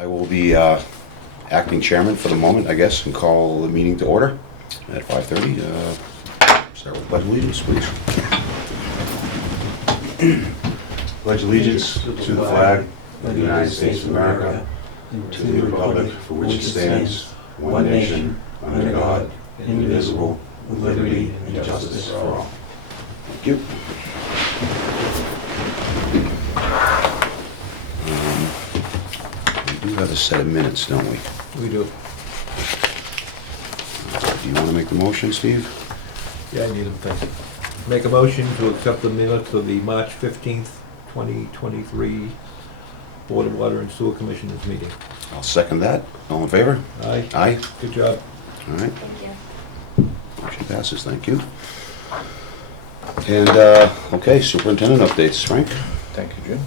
I will be acting chairman for the moment, I guess, and call the meeting to order at 5:30. Start with pledge allegiance, please. Pledge allegiance to the flag of the United States of America and to the republic for which it stands, one nation, under God, indivisible, with liberty and justice for all. Thank you. We do have a set of minutes, don't we? We do. Do you want to make the motion, Steve? Yeah, I need them, thank you. Make a motion to accept the minutes of the March 15th, 2023 Board of Water and Sewer Commissioners meeting. I'll second that. All in favor? Aye. Aye. Good job. All right. Thank you. Motion passes, thank you. And, okay, superintendent updates, Frank? Thank you, Jim.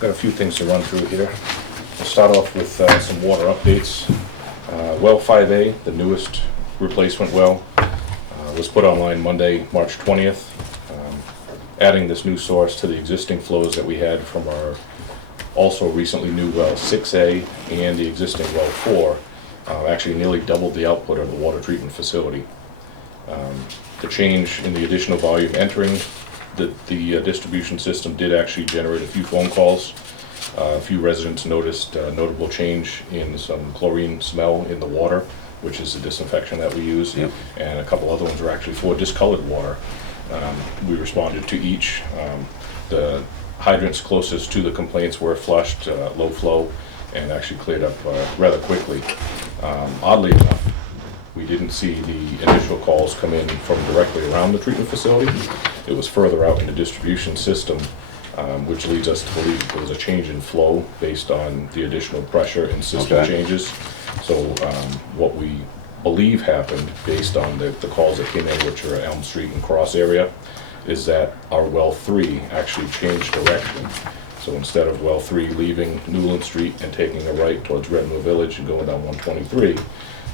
Got a few things to run through here. We'll start off with some water updates. Well 5A, the newest replacement well, was put online Monday, March 20th. Adding this new source to the existing flows that we had from our also recently new well 6A and the existing well 4, actually nearly doubled the output of the water treatment facility. The change in the additional volume entering the distribution system did actually generate a few phone calls. A few residents noticed a notable change in some chlorine smell in the water, which is the disinfection that we use. Yep. And a couple other ones were actually for discolored water. We responded to each. The hydrants closest to the complaints were flushed, low flow, and actually cleared up rather quickly. Oddly enough, we didn't see the initial calls come in from directly around the treatment facility. It was further out in the distribution system, which leads us to believe there was a change in flow based on the additional pressure and system Okay. changes. So what we believe happened based on the calls that came in, which are Elm Street and Cross area, is that our well 3 actually changed direction. So instead of well 3 leaving Newland Street and taking a right towards Redmore Village and going down 123,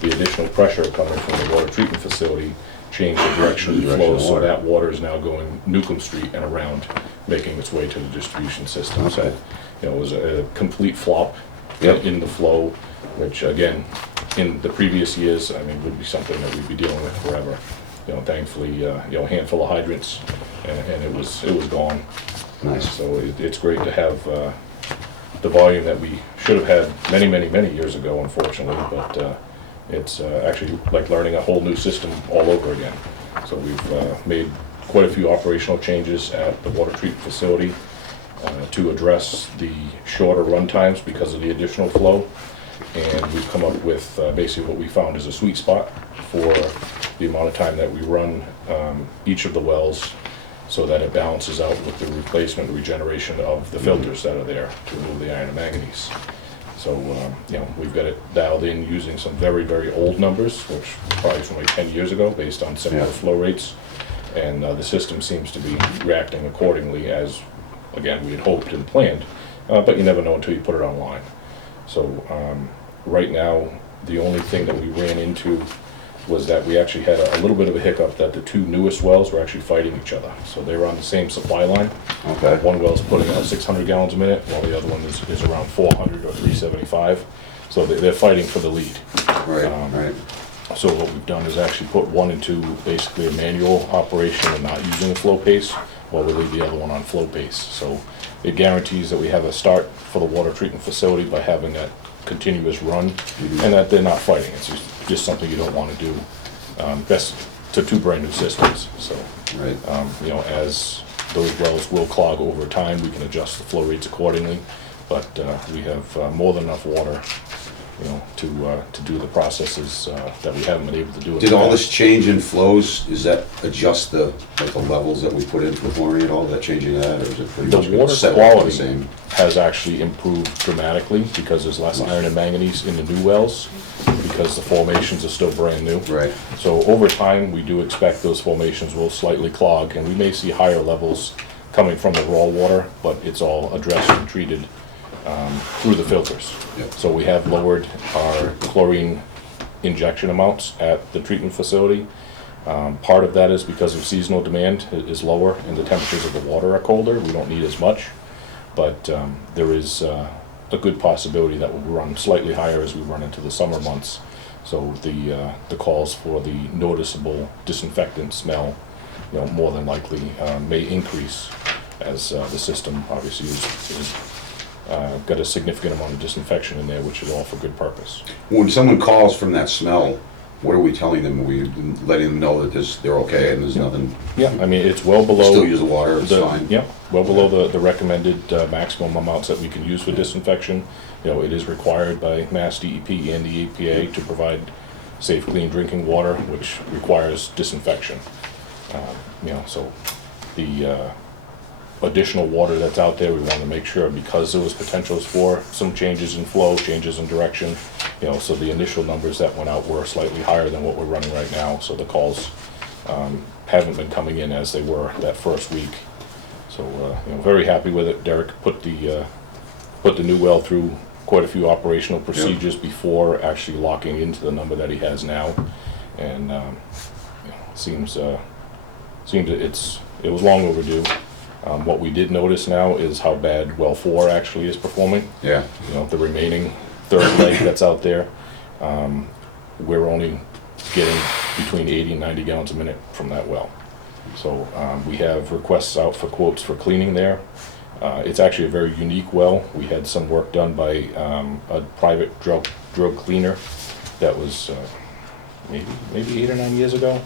the additional pressure coming from the water treatment facility changed the direction of the flow, so that water is now going Newcomb Street and around, making its way to the distribution system. Okay. So, you know, it was a complete flop Yep. in the flow, which again, in the previous years, I mean, would be something that we'd be dealing with forever. You know, thankfully, you know, a handful of hydrants, and it was gone. Nice. So it's great to have the volume that we should have had many years ago, unfortunately, but it's actually like learning a whole new system all over again. So we've made quite a few operational changes at the water treatment facility to address the shorter run times because of the additional flow. And we've come up with basically what we found is a sweet spot for the amount of time that we run each of the wells, so that it balances out with the replacement and regeneration of the filters that are there to remove the iron and manganese. So, you know, we've got it dialed in using some very old numbers, which probably from like 10 years ago, based on similar flow rates. And the system seems to be reacting accordingly as, again, we had hoped and planned, but you never know until you put it online. So right now, the only thing that we ran into was that we actually had a little bit of a hiccup that the two newest wells were actually fighting each other. So they were on the same supply line. Okay. One well's putting out 600 gallons a minute, while the other one is around 400 or 375. So they're fighting for the lead. Right, right. So what we've done is actually put one into basically a manual operation and not using a flow pace, while we leave the other one on flow pace. So it guarantees that we have a start for the water treatment facility by having that continuous run, and that they're not fighting. It's just something you don't want to do. Best to two brand new systems. So, Right. you know, as those wells will clog over time, we can adjust the flow rates accordingly. But we have more than enough water, you know, to do the processes that we haven't been able to do. in Did the all past. this change in flows, does that adjust the levels that we put in for chlorine at all, that changing that, or is it pretty The much gonna water set the quality same? has actually improved dramatically because there's less iron and manganese in the new wells, because the formations are still brand new. Right. So over time, we do expect those formations will slightly clog, and we may see higher levels coming from the raw water, but it's all addressed and treated through the filters. Yep. So we have lowered our chlorine injection amounts at the treatment facility. Part of that is because of seasonal demand is lower and the temperatures of the water are colder. We don't need as much. but there is a good possibility that will run slightly higher as we run into the summer months. So the calls for the noticeable disinfectant smell, more than likely may increase as the system obviously is got a significant amount of disinfection in there, which is all for good purpose. When someone calls from that smell, what are we telling them? Are we letting them know that they're okay and there's nothing? Yeah, I mean, it's well below. Still use the water, it's fine. Yeah, well below the recommended maximum amounts that we can use for disinfection. It is required by Mass DEP and the EPA to provide safe, clean drinking water, which requires disinfection. So the additional water that's out there, we want to make sure, because there was potentials for some changes in flow, changes in direction, so the initial numbers that went out were slightly higher than what we're running right now, so the calls haven't been coming in as they were that first week. So, very happy with it. Derek put the new well through quite a few operational procedures before actually locking into the number that he has now, and seems it was long overdue. What we did notice now is how bad well 4 actually is performing. Yeah. The remaining third leg that's out there, we're only getting between 80 and 90 gallons a minute from that well. So we have requests out for quotes for cleaning there. It's actually a very unique well. We had some work done by a private drug cleaner that was maybe 8 or 9 years ago.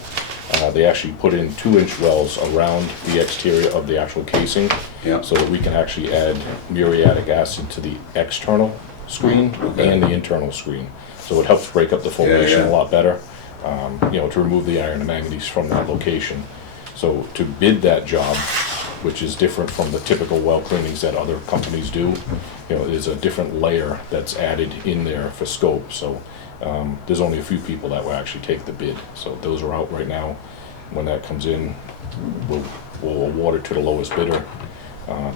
They actually put in 2-inch wells around the exterior of the actual casing, so that we can actually add muriatic acid to the external screen and the internal screen. So it helps break up the formation a lot better, to remove the iron and manganese from that location. So to bid that job, which is different from the typical well cleanings that other companies do, there's a different layer that's added in there for scope. So there's only a few people that will actually take the bid. So those are out right now. When that comes in, we'll award it to the lowest bidder.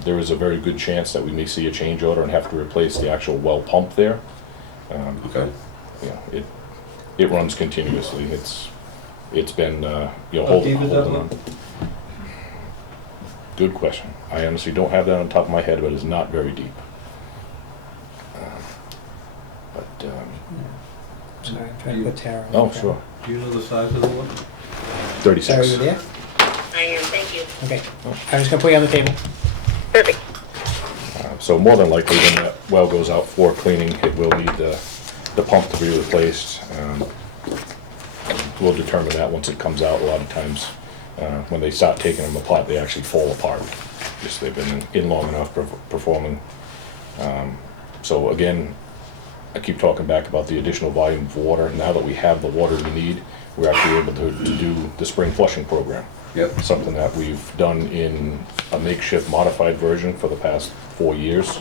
There is a very good chance that we may see a change order and have to replace the actual well pump there. Okay. It runs continuously. It's been How deep is that holding on. one? Good question. I honestly don't have that on top of my head, but it's not very deep. Sorry, I'm trying to put Tara on. Oh, the phone. sure. Do you know the size of the one? 36. Tara, you there? I am, thank you. Okay. I'm just gonna put you on the table. Perfect. So more than likely, when that well goes out for cleaning, it will need the pump to be replaced. We'll determine that once it comes out. A lot of times, when they start taking them apart, they actually fall apart. Just they've been in long enough performing. So again, I keep talking back about the additional volume of water. Now that we have the water we need, we're actually able to do the spring flushing program. Yep. Something that we've done in a makeshift modified version for the past 4 years.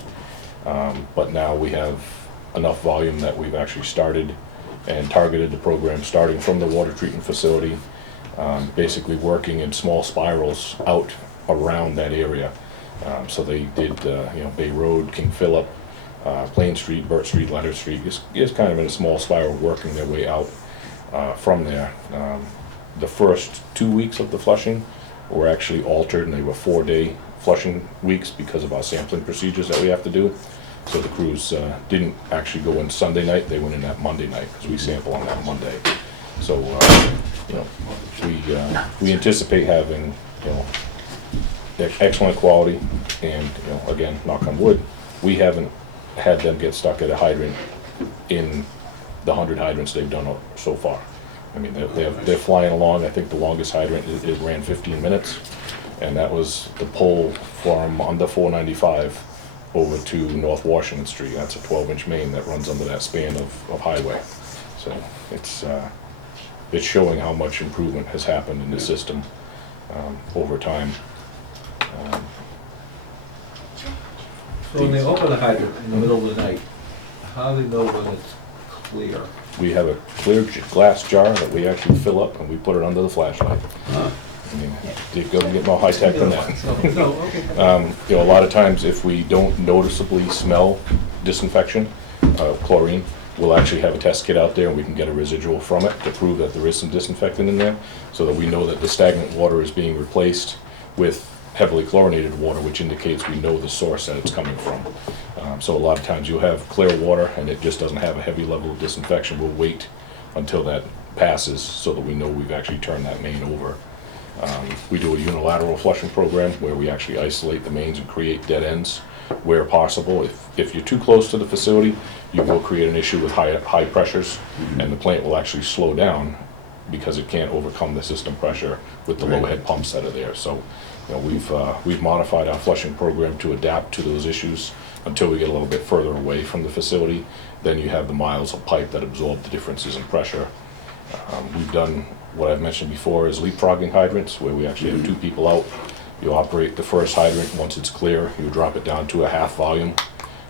But now we have enough volume that we've actually started and targeted the program starting from the water treatment facility, basically working in small spirals out around that area. So they did, Bay Road, King Philip, Plain Street, Burt Street, Leonard Street, is kind of in a small spiral working their way out from there. The first 2 weeks of the flushing were actually altered, and they were 4-day flushing weeks because of our sampling procedures that we have to do. So the crews didn't actually go in Sunday night, they went in that Monday night, because we sample on that Monday. So, we anticipate having, excellent quality, and, again, knock on wood, we haven't had them get stuck at a hydrant in the 100 hydrants they've done so far. I mean, they're flying along. I think the longest hydrant, it ran 15 minutes, and that was the pull from under 495 over to North Washington Street. That's a 12-inch main that runs under that span of highway. So it's showing how much improvement has happened in the system over time. So when they open a hydrant in the middle of the night, how do they know when it's clear? We have a clear glass jar that we actually fill up, and we put it under the flashlight. I mean, you go and get more high tech than that. No, okay. A lot of times, if we don't noticeably smell disinfection, chlorine, we'll actually have a test kit out there, and we can get a residual from it to prove that there is some disinfectant in there, so that we know that the stagnant water is being replaced with heavily chlorinated water, which indicates we know the source that it's coming from. So a lot of times you'll have clear water and it just doesn't have a heavy level of disinfection. We'll wait until that passes so that we know we've actually turned that main over. We do a unilateral flushing program where we actually isolate the mains and create dead ends where possible. If you're too close to the facility, you will create an issue with high pressures, and the plant will actually slow down because it can't overcome the system pressure with the low head pumps that are there. So, you know, we've modified our flushing program to adapt to those issues until we get a little bit further away from the facility. Then you have the miles of pipe that absorb the differences in pressure. We've done what I've mentioned before is leapfrogging hydrants, where we actually have 2 people out. You operate the first hydrant. Once it's clear, you drop it down to a half volume,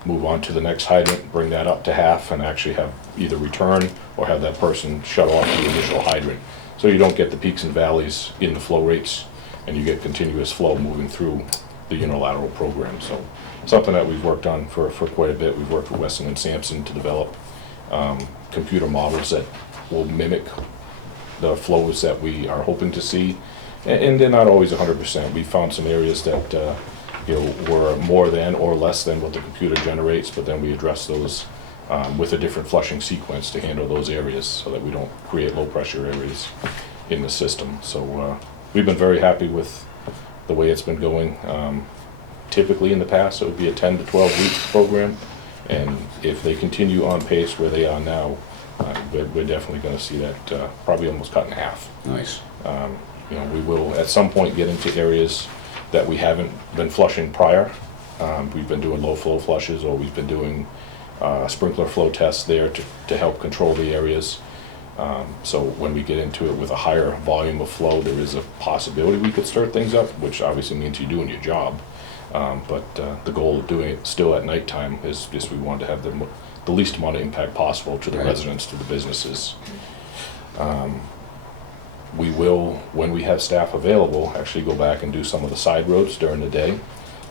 move on to the next hydrant, bring that up to half, and actually have either return or have that person shut off the initial hydrant. So you don't get the peaks and valleys in the flow rates, and you get continuous flow moving through the unilateral program. So something that we've worked on for quite a bit. We've worked with Weston and Sampson to develop computer models that will mimic the flows that we are hoping to see, and they're not always 100%. We found some areas that you know, were more than or less than what the computer generates, but then we address those with a different flushing sequence to handle those areas so that we don't create low pressure areas in the system. So we've been very happy with the way it's been going. Typically in the past it would be a 10 to 12 week program, and if they continue on pace where they are now, we're definitely going to see that probably almost cut in half. Nice. You know, we will at some point get into areas that we haven't been flushing prior. We've been doing low flow flushes, or we've been doing sprinkler flow tests there to help control the areas. So when we get into it with a higher volume of flow, there is a possibility we could stir things up, which obviously means you're doing your job. But the goal of doing it still at nighttime is just we want to have the least amount of impact possible to the residents, to the businesses. We will, when we have staff available, actually go back and do some of the side roads during the day.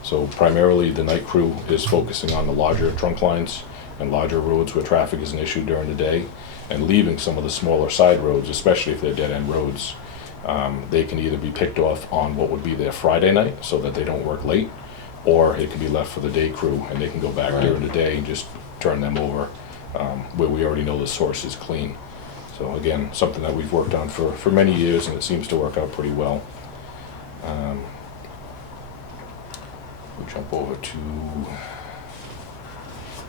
So primarily the night crew is focusing on the larger trunk lines and larger roads where traffic is an issue during the day, and leaving some of the smaller side roads, especially if they're dead-end roads. They can either be picked off on what would be their Friday night so that they don't work late, or it can be left for the day crew and they can go back during the day and just turn them over where we already know the source is clean. So again, something that we've worked on for many years, and it seems to work out pretty well. We'll jump over to,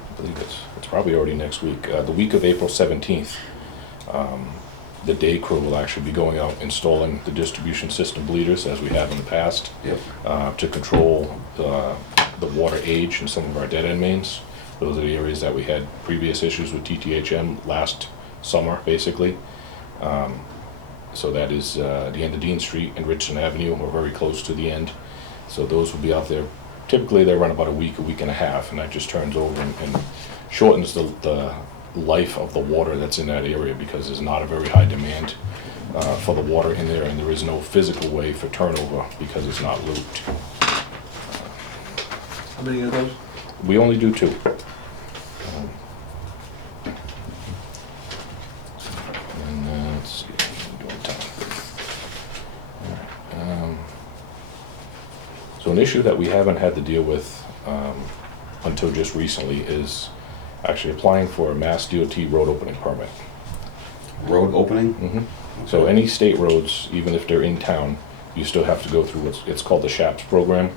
I believe it's probably already next week. The week of April 17th, the day crew will actually be going out installing the distribution system bleeders, as we have in the past, to control the water age in some of our dead end mains. Those are the areas that we had previous issues with TTHM last summer, basically. So that is the end of Dean Street and Richardson Avenue. We're very close to the end. So those will be out there. Typically they run about a week and a half, and that just turns over and shortens the life of the water that's in that area, because there's not a very high demand for the water in there, and there is no physical way for turnover because it's not looped. How many of those? We only do 2. And let's see, I'm doing time. All right. So an issue that we haven't had to deal with until just recently is actually applying for a Mass DOT road opening permit. Road opening? Mm-hmm. So any state roads, even if they're in town, you still have to go through it's called the SHAPS program.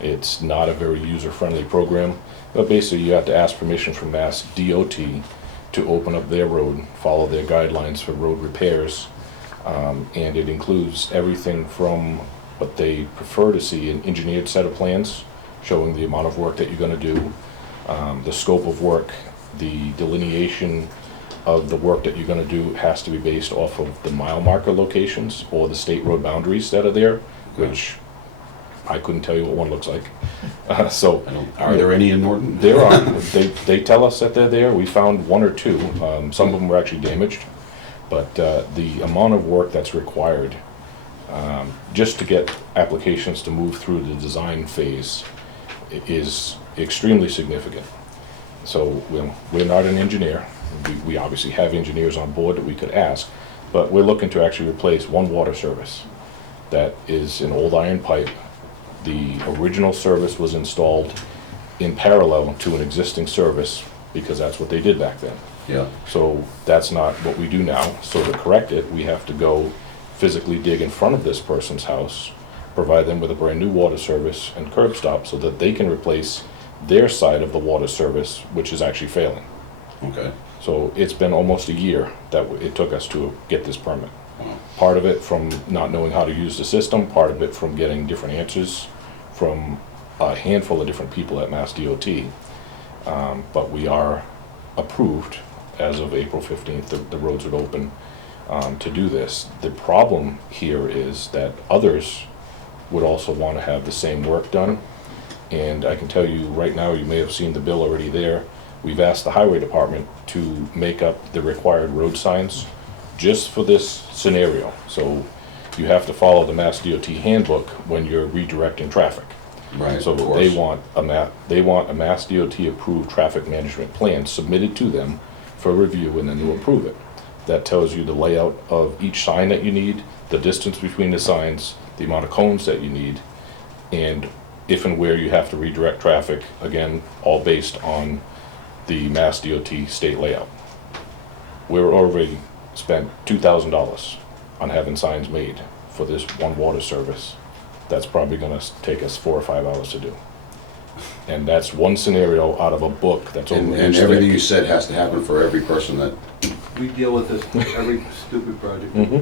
It's not a very user-friendly program, but basically you have to ask permission from Mass DOT to open up their road, follow their guidelines for road repairs, and it includes everything from what they prefer to see, an engineered set of plans showing the amount of work that you're going to do, the scope of work, the delineation of the work that you're going to do has to be based off of the mile marker locations or the state road boundaries that are there, which I couldn't tell you what one looks like. So, Are there any in Norton? there are. They tell us that they're there. We found 1 or 2. Some of them were actually damaged, but the amount of work that's required just to get applications to move through the design phase is extremely significant. So we're not an engineer. We obviously have engineers on board that we could ask, but we're looking to actually replace one water service that is an old iron pipe The original service was installed in parallel to an existing service because that's what they did back then. Yeah. So that's not what we do now. So to correct it, we have to go physically dig in front of this person's house, provide them with a brand new water service and curb stop so that they can replace their side of the water service, which is actually failing. Okay. So it's been almost a year that it took us to get this permit. Wow. Part of it from not knowing how to use the system, part of it from getting different answers from a handful of different people at Mass DOT. But we are approved as of April 15th, the roads would open to do this. The problem here is that others would also want to have the same work done. And I can tell you right now, you may have seen the bill already there. We've asked the highway department to make up the required road signs just for this scenario. So you have to follow the Mass DOT handbook when you're redirecting traffic. Right, So of course. they want a Mass DOT approved traffic management plan submitted to them for review and then to approve it. That tells you the layout of each sign that you need, the distance between the signs, the amount of cones that you need, and if and where you have to redirect traffic, again, all based on the Mass DOT state layout. We're already spent $2,000 on having signs made for this one water service. That's probably gonna take us 4 or 5 hours to do. And that's one scenario out of a book that's over And an inch everything thick. you said has to happen for every person that, We deal with this, every stupid project in the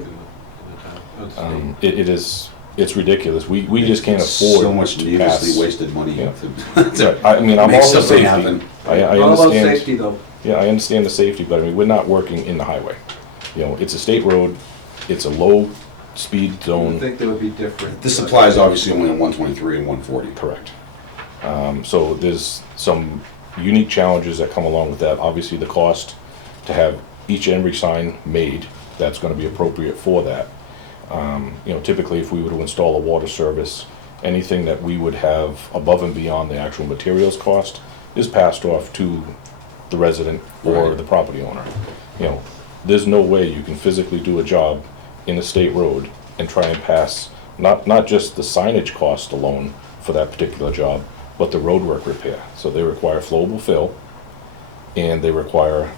town. It's state. It's ridiculous. We just can't afford so much to needlessly pass. wasted money Yeah. to I mean, I'm make all for something safety. happen. I All about understand. safety though. Yeah, I understand the safety, but I mean, we're not working in the highway. You know, it's a state road, it's a low speed I would zone. think they would be different. This but- applies obviously only on 123 and 140. Correct. So there's some unique challenges that come along with that. Obviously, the cost to have each and every sign made, that's gonna be appropriate for that. You know, typically, if we were to install a water service, anything that we would have above and beyond the actual materials cost is passed off to the resident or Right. the property owner. You know, there's no way you can physically do a job in a state road and try and pass not just the signage cost alone for that particular job, but the roadwork repair. So they require flowable fill, and they require,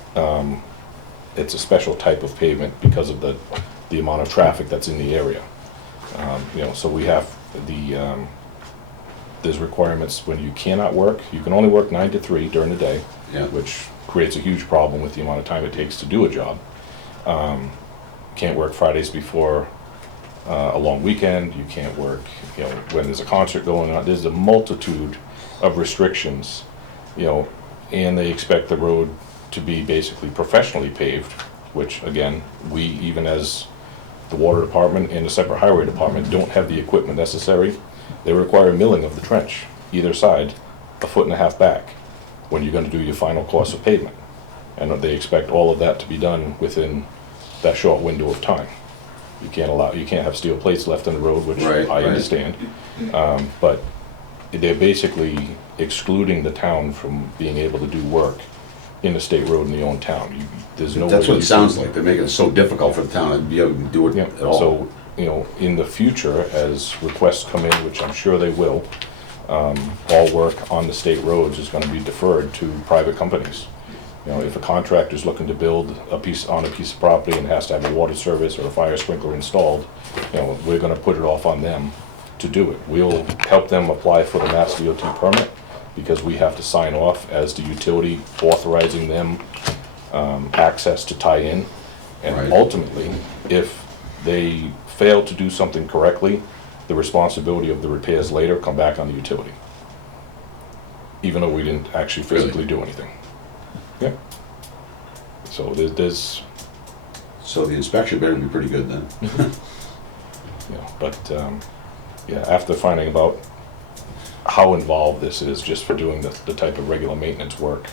it's a special type of pavement because of the amount of traffic that's in the area. You know, so we have there's requirements when you cannot work. You can only work 9 to 3 during the day, Yeah. which creates a huge problem with the amount of time it takes to do a job. Can't work Fridays before a long weekend. You can't work, you know, when there's a concert going on. There's a multitude of restrictions, you know, and they expect the road to be basically professionally paved, which again, we, even as the water department and the separate highway department, don't have the equipment necessary. They require milling of the trench, either side, 1.5 feet back, when you're gonna do your final course of pavement. And they expect all of that to be done within that short window of time. You can't have steel plates left in the road, which Right, I right. understand. But they're basically excluding the town from being able to do work in a state road in the own town. There's no. That's way what it you sounds can- like. They're making it so difficult for the town to be able to do it Yeah, at all. so, you know, in the future, as requests come in, which I'm sure they will, all work on the state roads is gonna be deferred to private companies. You know, if a contractor's looking to build a piece of property and has to have a water service or a fire sprinkler installed, you know, we're gonna put it off on them to do it. We'll help them apply for the Mass DOT permit, because we have to sign off as the utility authorizing them access to tie in. Right. And ultimately, if they fail to do something correctly, the responsibility of the repairs later come back on the utility. Even though we didn't actually physically do anything. Yeah. So there's, So the inspection better be pretty good then. you know, but, yeah, after finding about how involved this is just for doing the type of regular maintenance work,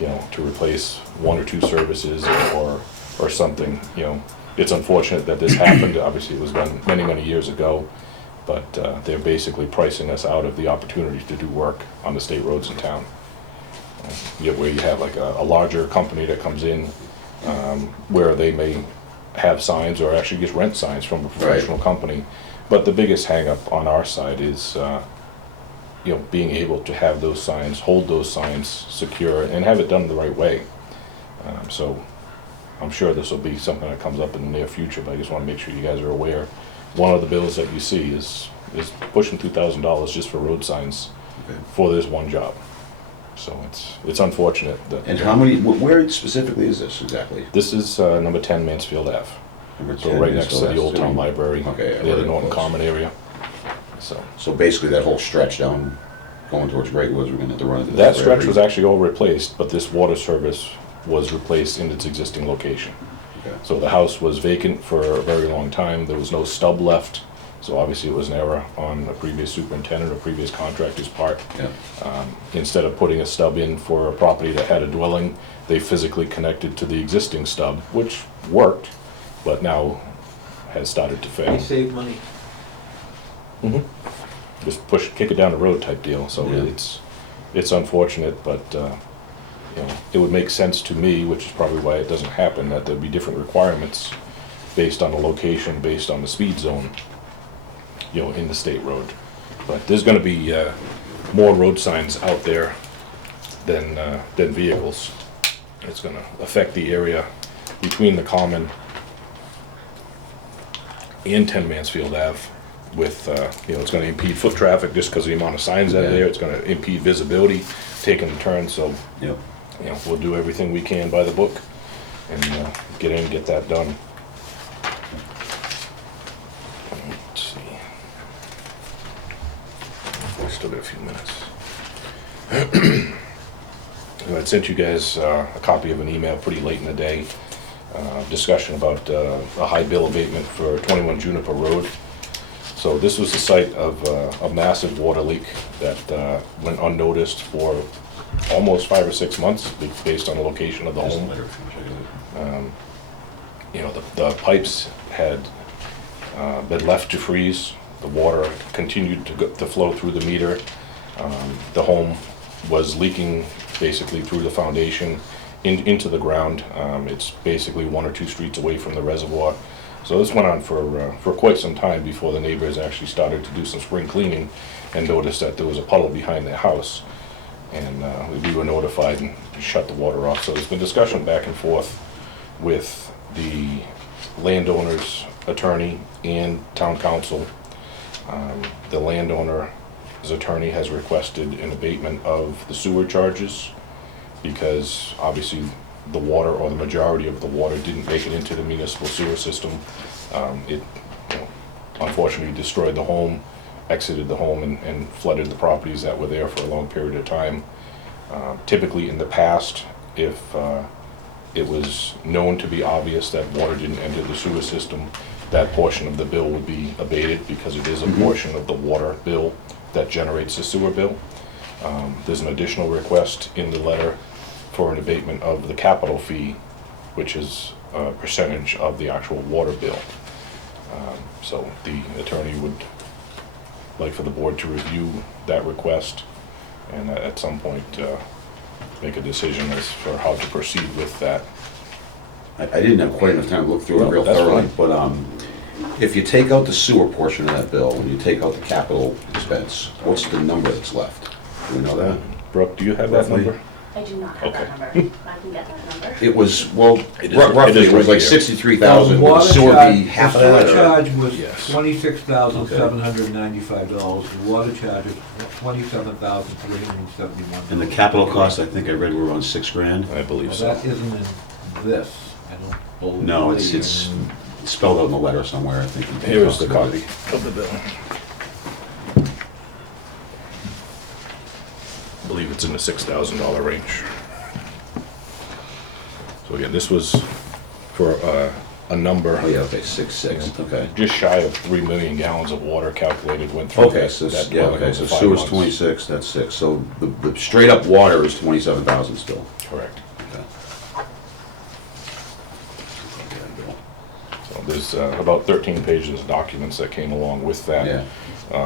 you know, to replace 1 or 2 services or something, you know, it's unfortunate that this happened. Obviously, it was done many, many years ago, but they're basically pricing us out of the opportunity to do work on the state roads in town. Where you have like a larger company that comes in, where they may have signs or actually just rent signs from a professional company, But the biggest hangup on our side is, you know, being able to have those signs, hold those signs secure, and have it done the right way. So I'm sure this will be something that comes up in the near future, but I just want to make sure you guys are aware. One of the bills that you see is pushing $2,000 just for road signs Okay. for this one job. So it's unfortunate that. And how many, where specifically is this exactly? This is number 10 Mansfield Ave. Number So 10 right next to the Mansfield Old Town Ave. Library, Okay, yeah, near the very Norton close. Common area. So So basically that whole stretch down, going towards Great Woods, we're gonna have to run into that for stretch every- was actually all replaced, but this water service was replaced in its existing location. Okay. So the house was vacant for a very long time. There was no stub left. So obviously it was an error on a previous superintendent or previous contractor's part. Yeah, Instead of putting a stub in for a property that had a dwelling, they physically connected to the existing stub, which worked, but now has started to fail. They save money. Just kick it down the road type deal. So Yeah. it's unfortunate, but you know, it would make sense to me, which is probably why it doesn't happen, that there'd be different requirements based on the location, based on the speed zone, you know, in the state road. But there's going to be more road signs out there than vehicles. It's going to affect the area between the Common and 10 Mansfield Ave with, you know, it's going to impede foot traffic just because of the amount of signs that are there. It's going to impede visibility, taking the turn. So, yep. you know, we'll do everything we can by the book and get in and get that done. Let's see. I still got a few minutes. I sent you guys a copy of an email pretty late in the day, discussion about a high bill abatement for 21 Juniper Road. So this was the site of a massive water leak that went unnoticed for almost 5 or 6 months based on the location of the There's a home. letter from Jay. You know, the pipes had been left to freeze. The water continued to flow through the meter. The home was leaking basically through the foundation into the ground. It's basically 1 or 2 streets away from the reservoir. So this went on for quite some time before the neighbors actually started to do some spring cleaning and noticed that there was a puddle behind their house. And we were notified and shut the water off. So there's been discussion back and forth with the landowner's attorney and town council. The landowner's attorney has requested an abatement of the sewer charges because obviously the water, or the majority of the water, didn't make it into the municipal sewer system. It, you know, unfortunately destroyed the home, exited the home, and flooded the properties that were there for a long period of time. Typically in the past, if it was known to be obvious that water didn't enter the sewer system, that portion of the bill would be abated because it is a portion of the water bill that generates the sewer bill. There's an additional request in the letter for an abatement of the capital fee, which is a percentage of the actual water bill. So the attorney would like for the board to review that request and at some point make a decision as for how to proceed with that. I didn't have quite enough time to look through it No, real that's thoroughly, fine. but if you take out the sewer portion of that bill, and you take out the capital expense, what's the number that's left? Do we know that? Brooke, do you have that Roughly. number? I do not have Okay. that number. I can get that number. It was, well, It is- roughly, it is it was right like here. 63,000, would the Water sewer charge- be half the of that? sewer or- charge was Yes. $26,795, the water charge is $27,371. And the capital cost, I think I read were around $6,000. I believe Well, so. that isn't in this, I don't believe. No, it's spelled out in the letter somewhere, I think. Here is the copy of the bill. I believe it's in the $6,000 range. So again, this was for a number Oh, yeah, okay, 6,600, okay. just shy of 3 million gallons of water calculated went through Okay, that. so, that yeah, dwelling okay, over so 5 sewer's months. 26, that's 6, so the straight up water is 27,000 still. Correct. Okay. So there's about 13 pages of documents that came along with that. Yeah.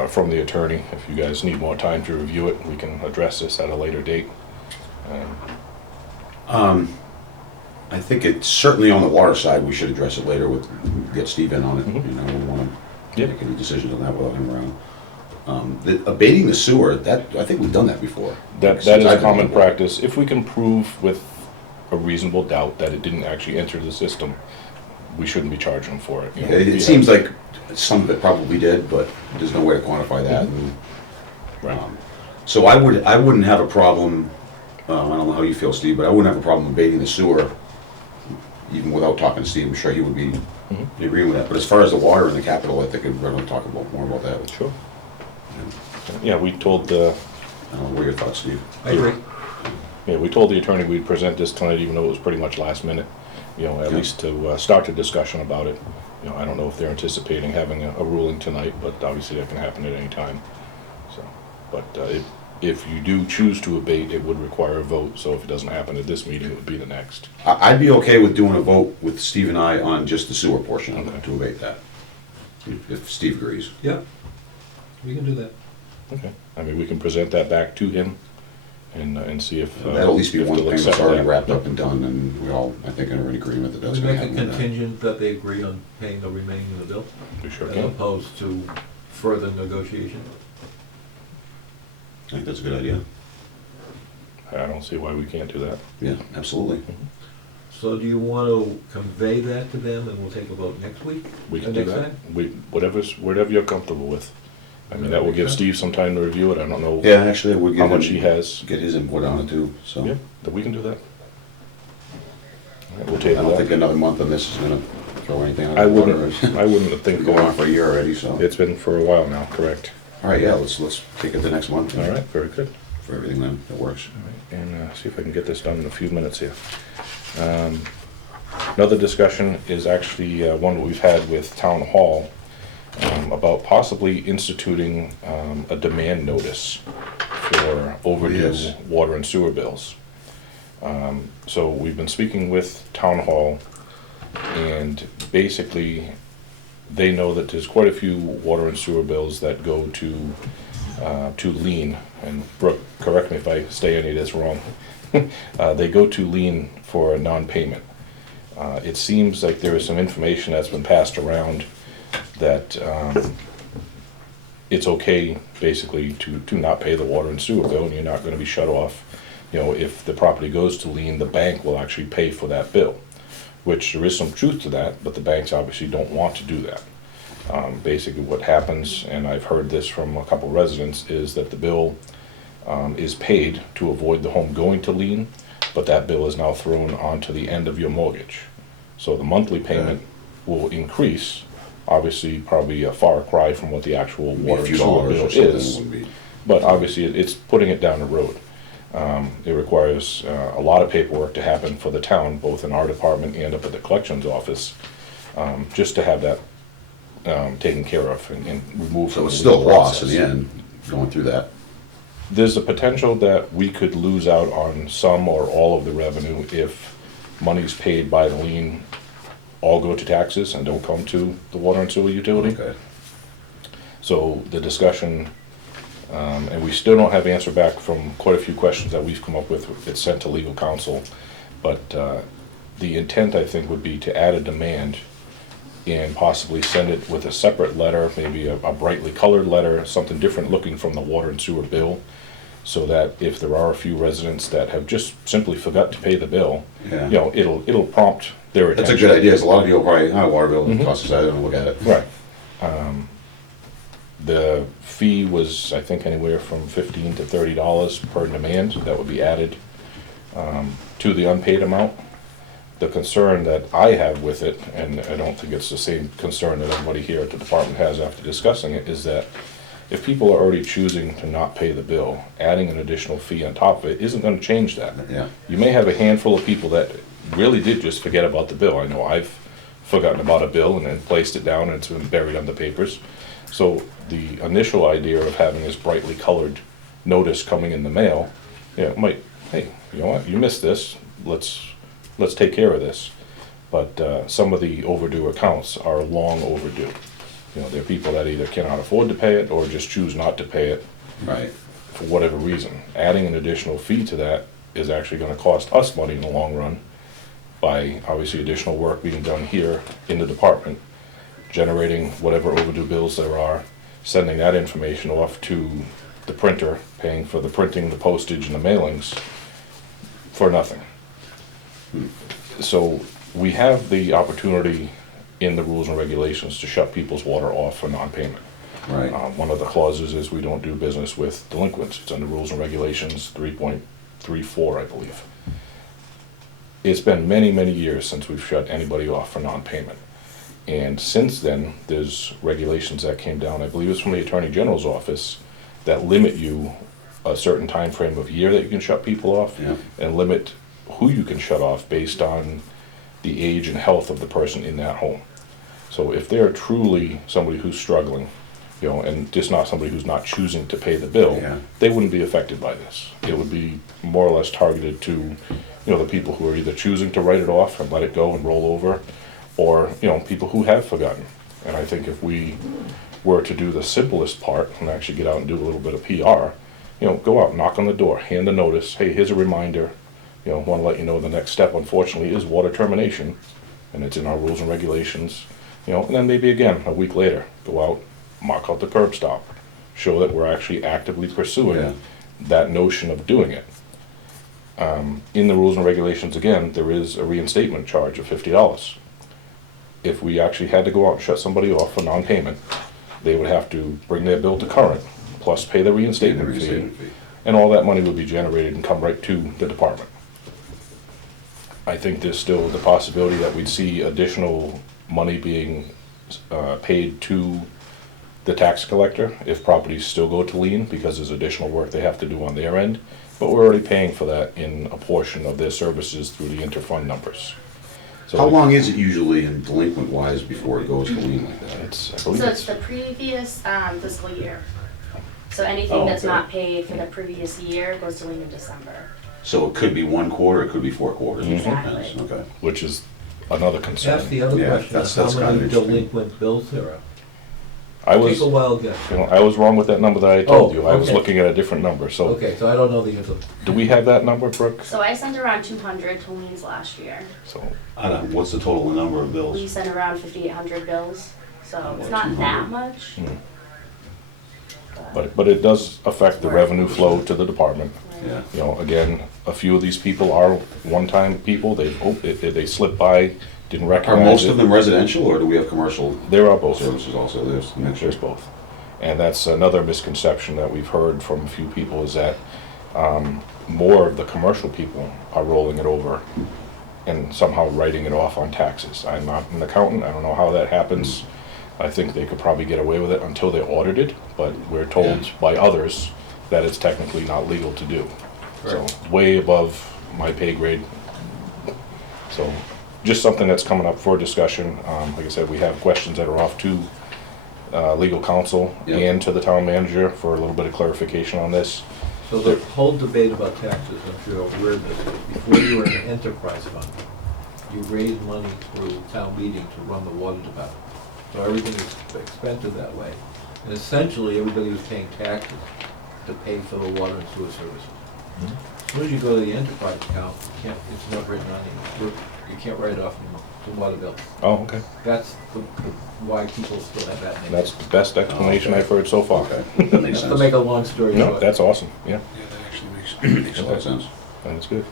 From the attorney. If you guys need more time to review it, we can address this at a later date. I think it's certainly on the water side, we should address it later with, get Steve in on it, Mhm. you know, we wanna Yeah. make any decisions on that without him around. Abating the sewer, I think we've done that before. That Since is I've been common on board. practice. If we can prove with a reasonable doubt that it didn't actually enter the system, we shouldn't be charging them for it. You know, It seems like some of it probably did, but there's no way to quantify that. And, Right. So I wouldn't have a problem, I don't know how you feel, Steve, but I wouldn't have a problem abating the sewer, even without talking to Steve. I'm sure he would be in agreement with that. But as far as the water and the capital, I think we're gonna talk about more about that. Sure. Yeah, we told the I don't know, what are your thoughts, Steve? I agree. we told the attorney we'd present this tonight, even though it was pretty much last minute. You know, at Yeah. least to start the discussion about it. You know, I don't know if they're anticipating having a ruling tonight, but obviously that can happen at any time. So, but if you do choose to abate, it would require a vote. So if it doesn't happen at this meeting, it would be the next. I'd be okay with doing a vote with Steve and I on just the sewer portion of it, Okay. to abate that. If Steve agrees. Yeah, we can do that. Okay. I mean, we can present that back to him and see if That'll at least be if one they'll thing that's accept already that. wrapped up and done, and we all, I think, are in agreement that that's We gonna make a happen. contingent that they agree on paying the remaining of the bill, We sure as can. opposed to further negotiation. I think that's a good idea. I don't see why we can't do that. Yeah, absolutely. So do you want to convey that to them and we'll take a vote next week? We can Or do next that. time? Whatever you're comfortable with. I mean, that will give Steve some time to review it. I don't know Yeah, actually, I would how give much he him, has. get his input on it too, so. Yeah, that we can do that. All right, we'll I table don't think that. another month on this is gonna throw anything out I of the water. wouldn't, I wouldn't think Been going on going, for a year already, so. it's been for a while now, correct? All right, yeah, let's take it the next month. All right, very good. For everything that works. All right, and see if I can get this done in a few minutes here. Another discussion is actually one we've had with Town Hall about possibly instituting a demand notice for overdue Yes. water and sewer bills. So we've been speaking with Town Hall, and basically, they know that there's quite a few water and sewer bills that go to lien, and Brooke, correct me if I say any of this wrong. They go to lien for a non-payment. It seems like there is some information that's been passed around that it's okay, basically, to not pay the water and sewer bill, and you're not gonna be shut off. You know, if the property goes to lien, the bank will actually pay for that bill, which there is some truth to that, but the banks obviously don't want to do that. Basically what happens, and I've heard this from a couple residents, is that the bill is paid to avoid the home going to lien, but that bill is now thrown onto the end of your mortgage. So the monthly payment will increase, obviously probably a far cry from what the actual Be a water few and sewer dollars bill or something, is, wouldn't be. but obviously it's putting it down the road. It requires a lot of paperwork to happen for the town, both in our department and up at the collections office, just to have that taken care of and removed. So from it's the still a legal loss in process. the end, going through that. There's a potential that we could lose out on some or all of the revenue if monies paid by the lien all go to taxes and don't come to the water and sewer utility. Okay. So the discussion, and we still don't have answer back from quite a few questions that we've come up with. It's sent to legal counsel, but the intent, I think, would be to add a demand and possibly send it with a separate letter, maybe a brightly colored letter, something different looking from the water and sewer bill, so that if there are a few residents that have just simply forgot to pay the bill, Yeah. you know, it'll prompt their attention. That's a good idea, 'cause a lot of people probably, water bill, Mhm. costs us, I don't look at it. Right. The fee was, I think, anywhere from $15 to $30 per demand that would be added to the unpaid amount. The concern that I have with it, and I don't think it's the same concern that everybody here at the department has after discussing it, is that if people are already choosing to not pay the bill, adding an additional fee on top of it isn't gonna change that. Yeah, You may have a handful of people that really did just forget about the bill. I know I've forgotten about a bill and then placed it down and it's been buried under papers. So the initial idea of having this brightly colored notice coming in the mail, yeah, it might, hey, you know what, you missed this, let's take care of this. But some of the overdue accounts are long overdue. You know, there are people that either cannot afford to pay it or just choose not to pay it right. for whatever reason. Adding an additional fee to that is actually gonna cost us money in the long run by obviously additional work being done here in the department, generating whatever overdue bills there are, sending that information off to the printer, paying for the printing, the postage, and the mailings for nothing. So we have the opportunity in the rules and regulations to shut people's water off for non-payment. Right. One of the clauses is we don't do business with delinquents. It's under rules and regulations 3.34, I believe. It's been many, many years since we've shut anybody off for non-payment. And since then, there's regulations that came down, I believe it's from the Attorney General's office, that limit you a certain time frame of year that you can shut people off, Yeah. and limit who you can shut off based on the age and health of the person in that home. So if they're truly somebody who's struggling, you know, and just not somebody who's not choosing to pay the bill, Yeah. they wouldn't be affected by this. It would be more or less targeted to, you know, the people who are either choosing to write it off and let it go and roll over, or, you know, people who have forgotten. And I think if we were to do the simplest part and actually get out and do a little bit of PR, you know, go out, knock on the door, hand a notice, hey, here's a reminder, you know, want to let you know the next step, unfortunately, is water termination, and it's in our rules and regulations, you know, and then maybe again, a week later, go out, mark out the curb stop, show that we're actually actively pursuing Yeah. that notion of doing it. In the rules and regulations, again, there is a reinstatement charge of $50. If we actually had to go out and shut somebody off for non-payment, they would have to bring their bill to current, plus pay the reinstatement fee, Reinstatement fee. and all that money would be generated and come right to the department. I think there's still the possibility that we'd see additional money being paid to the tax collector if properties still go to lien, because there's additional work they have to do on their end. But we're already paying for that in a portion of their services through the interfund numbers. So How long is it usually in delinquent wise before it goes to lien like that? It's, I believe So it's it's, the previous fiscal year. So anything Oh, that's okay. not paid for the previous year goes to lien in December. So it could be one quarter, it could be 4 quarters. it Exactly. depends. Okay. which is another concern. That's the other Yeah, question, that's- is how that's kind many of interesting. delinquent bills there are? I was, Take a wild guess. you know, I was wrong with that number that I told Oh, you. I was okay. looking at a different number. So Okay, so I don't know the answer. do we have that number, Brooke? So I sent around 200 to liens last year. So I don't know, what's the total number of We bills? sent around 5,800 bills, so it's About not 200. that much. Mm. But it does affect the revenue flow to the department. Yeah. You know, again, a few of these people are one-time people. They slip by, didn't Are recognize most it. of them residential, or do we have commercial There are both. services also? There's a mixture. There's both. And that's another misconception that we've heard from a few people, is that more of the commercial people are rolling it over and somehow writing it off on taxes. I'm not an accountant, I don't know how that happens. I think they could probably get away with it until they're audited, but we're told by others that it's technically not legal to do. So way above my pay grade. So just something that's coming up for discussion. Like I said, we have questions that are off to legal counsel Yep. and to the town manager for a little bit of clarification on this. So the whole debate about taxes, I'm sure you're aware of this, before you were in an enterprise fund, you raised money through town meeting to run the water department. So everything is expensive that way. And essentially, everybody was paying taxes to pay for the water and sewer services. As soon as you go to the enterprise account, it's not written on you can't write it off the water bill. Oh, okay. That's why people still have that name. That's the best explanation Okay. I've heard so far. Okay, that makes Just to sense. make a long story No, short. that's awesome, yeah, Yeah, that actually makes a lot of sense. that's good.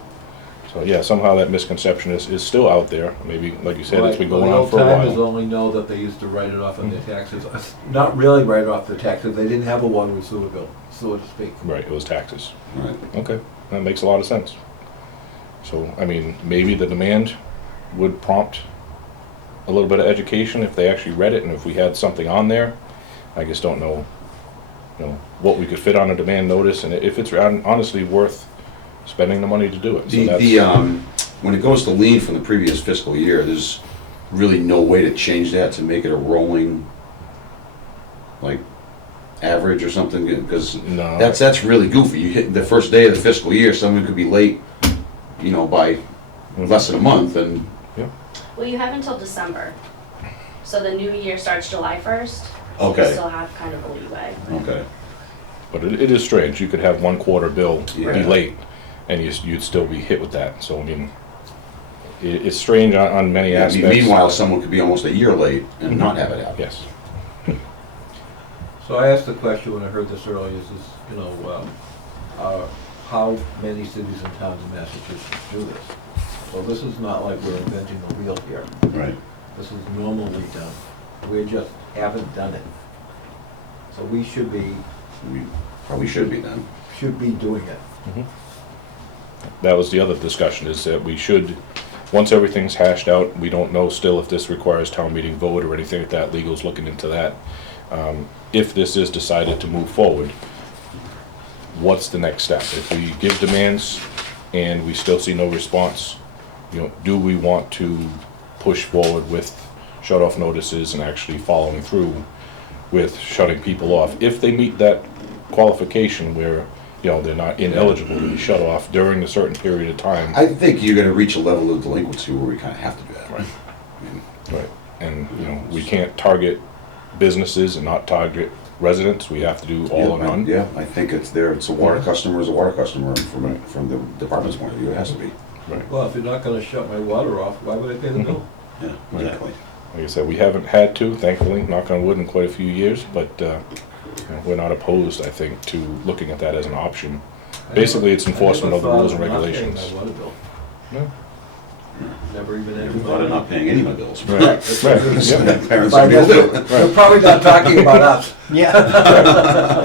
So, yeah, somehow that misconception is still out there. Maybe, like you said, it's been Right, going well, on for a The old timers while. only know that they used to write it off on their taxes. Not really write it off their taxes, they didn't have a water and sewer bill, so to speak. Right, it was taxes. Right. Okay, that makes a lot of sense. So, I mean, maybe the demand would prompt a little bit of education if they actually read it, and if we had something on there. I just don't know, you know, what we could fit on a demand notice, and if it's honestly worth spending the money to do it. So When it goes to lien from the previous fiscal year, there's really no way to change that to make it a rolling, like, average or something, because No. that's really goofy. You hit the first day of the fiscal year, someone could be late, you know, by less than a month, and Well, you have until December. So the new year starts July 1st. Okay. You still have kind of a leeway. okay. But it is strange, you could have one quarter bill be Yeah. late, and you'd still be hit with that, so I mean, it's strange on many Yeah, aspects. meanwhile, someone could be almost a year late and not have it happen. Yes. So I asked the question when I heard this earlier, is this, you know, how many cities and towns in Massachusetts do this? So this is not like we're inventing the wheel here. Right. This is normally done. We just haven't done it. So we should be We probably should be then. doing it. That was the other discussion, is that we should, once everything's hashed out, we don't know still if this requires town meeting vote or anything like that, legal's looking into that. If this is decided to move forward, what's the next step? If we give demands and we still see no response, you know, do we want to push forward with shut-off notices and actually following through with shutting people off? If they meet that qualification where, you know, they're not ineligible to be shut off during a certain period of time. I think you're gonna reach a level of delinquency where we kinda have to do that. Right. I mean, Right. And, you know, we can't target businesses and not target residents, we have to do all or none. Yeah, I think it's there, it's a water customer is a water customer, and from the department's point of view, it has to be. Right. Well, if you're not gonna shut my water off, why would I pay the bill? Yeah, exactly. Like I said, we haven't had to, thankfully, knock on wood, in quite a few years, but you know, we're not opposed, I think, to looking at that as an option. Basically, it's enforcement of the rules and regulations. I never thought of not paying my water bill. No. Never even had. We thought of not paying any of my bills. Right, right, yeah. Parents and people do. They're probably not talking about us. Yeah.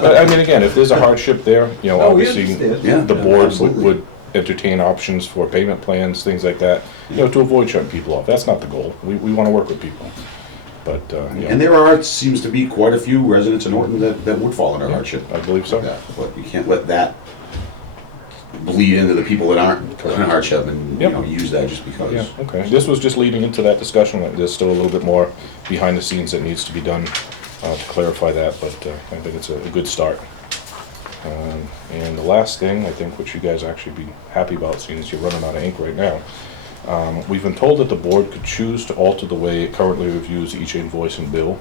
But I mean, again, if there's a hardship there, you know, Oh, we obviously, understand. Yeah. the board Absolutely. would entertain options for payment plans, things like that, you know, to avoid shutting people off. That's not the goal. We wanna work with people. But, you And know, there are, seems to be quite a few residents in Norton that would fall under hardship. I believe so. like that. But you can't let that bleed into the people that aren't in hardship and, you Yep. know, use that just because. Yeah, okay. This was just leading into that discussion. There's still a little bit more behind the scenes that needs to be done to clarify that, but I think it's a good start. And the last thing, I think, which you guys actually be happy about, seeing as you're running out of ink right now, we've been told that the board could choose to alter the way it currently reviews each invoice and bill,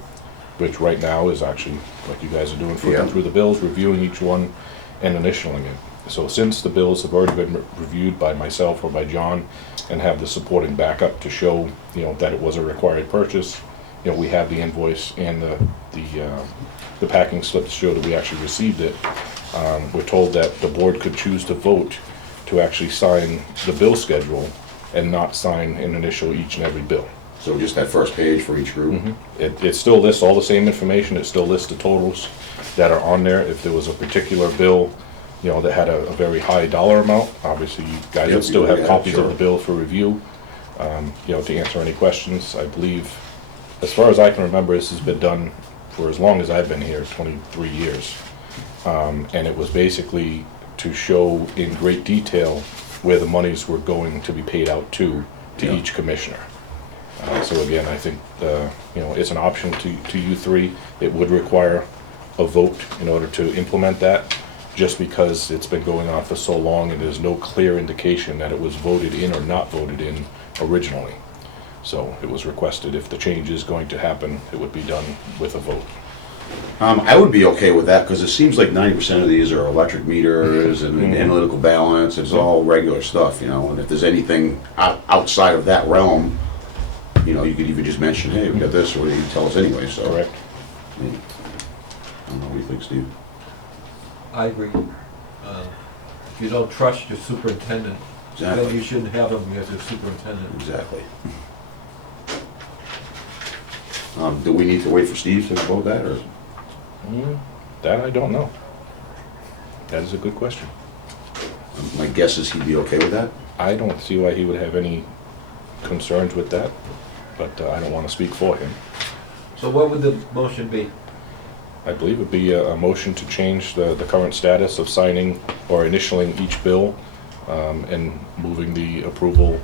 which right now is actually, like you guys are doing, flipping Yeah. through the bills, reviewing each one, and initialing it. So since the bills have already been reviewed by myself or by John and have the supporting backup to show, you know, that it was a required purchase, you know, we have the invoice and the packing slip to show that we actually received it. We're told that the board could choose to vote to actually sign the bill schedule and not sign and initial each and every bill. So just that first page for each group. It still lists all the same information, it still lists the totals that are on there. If there was a particular bill, you know, that had a very high dollar amount, obviously you guys Yep, would still have yeah, copies of sure. the bill for review, you know, to answer any questions. I believe, as far as I can remember, this has been done for as long as I've been here, 23 years. And it was basically to show in great detail where the monies were going to be paid out to Yeah. each commissioner. So again, I think, you know, it's an option to you three. It would require a vote in order to implement that, just because it's been going on for so long and there's no clear indication that it was voted in or not voted in originally. So it was requested if the change is going to happen, it would be done with a vote. I would be okay with that, because it seems like 90% of these are electric meters and analytical balance, it's all regular stuff, you know, and if there's anything outside of that realm, you know, you could even just mention, hey, we got this, or you tell us anyway, so. Correct? I mean, I don't know, what do you think, Steve? I agree. If you don't trust your superintendent, then you Exactly, shouldn't have him as your superintendent. exactly. Do we need to wait for Steve to vote that, or? That I don't know. That is a good question. My guess is he'd be okay with that. I don't see why he would have any concerns with that, but I don't want to speak for him. So what would the motion be? I believe it would be a motion to change the current status of signing or initialing each bill and moving the approval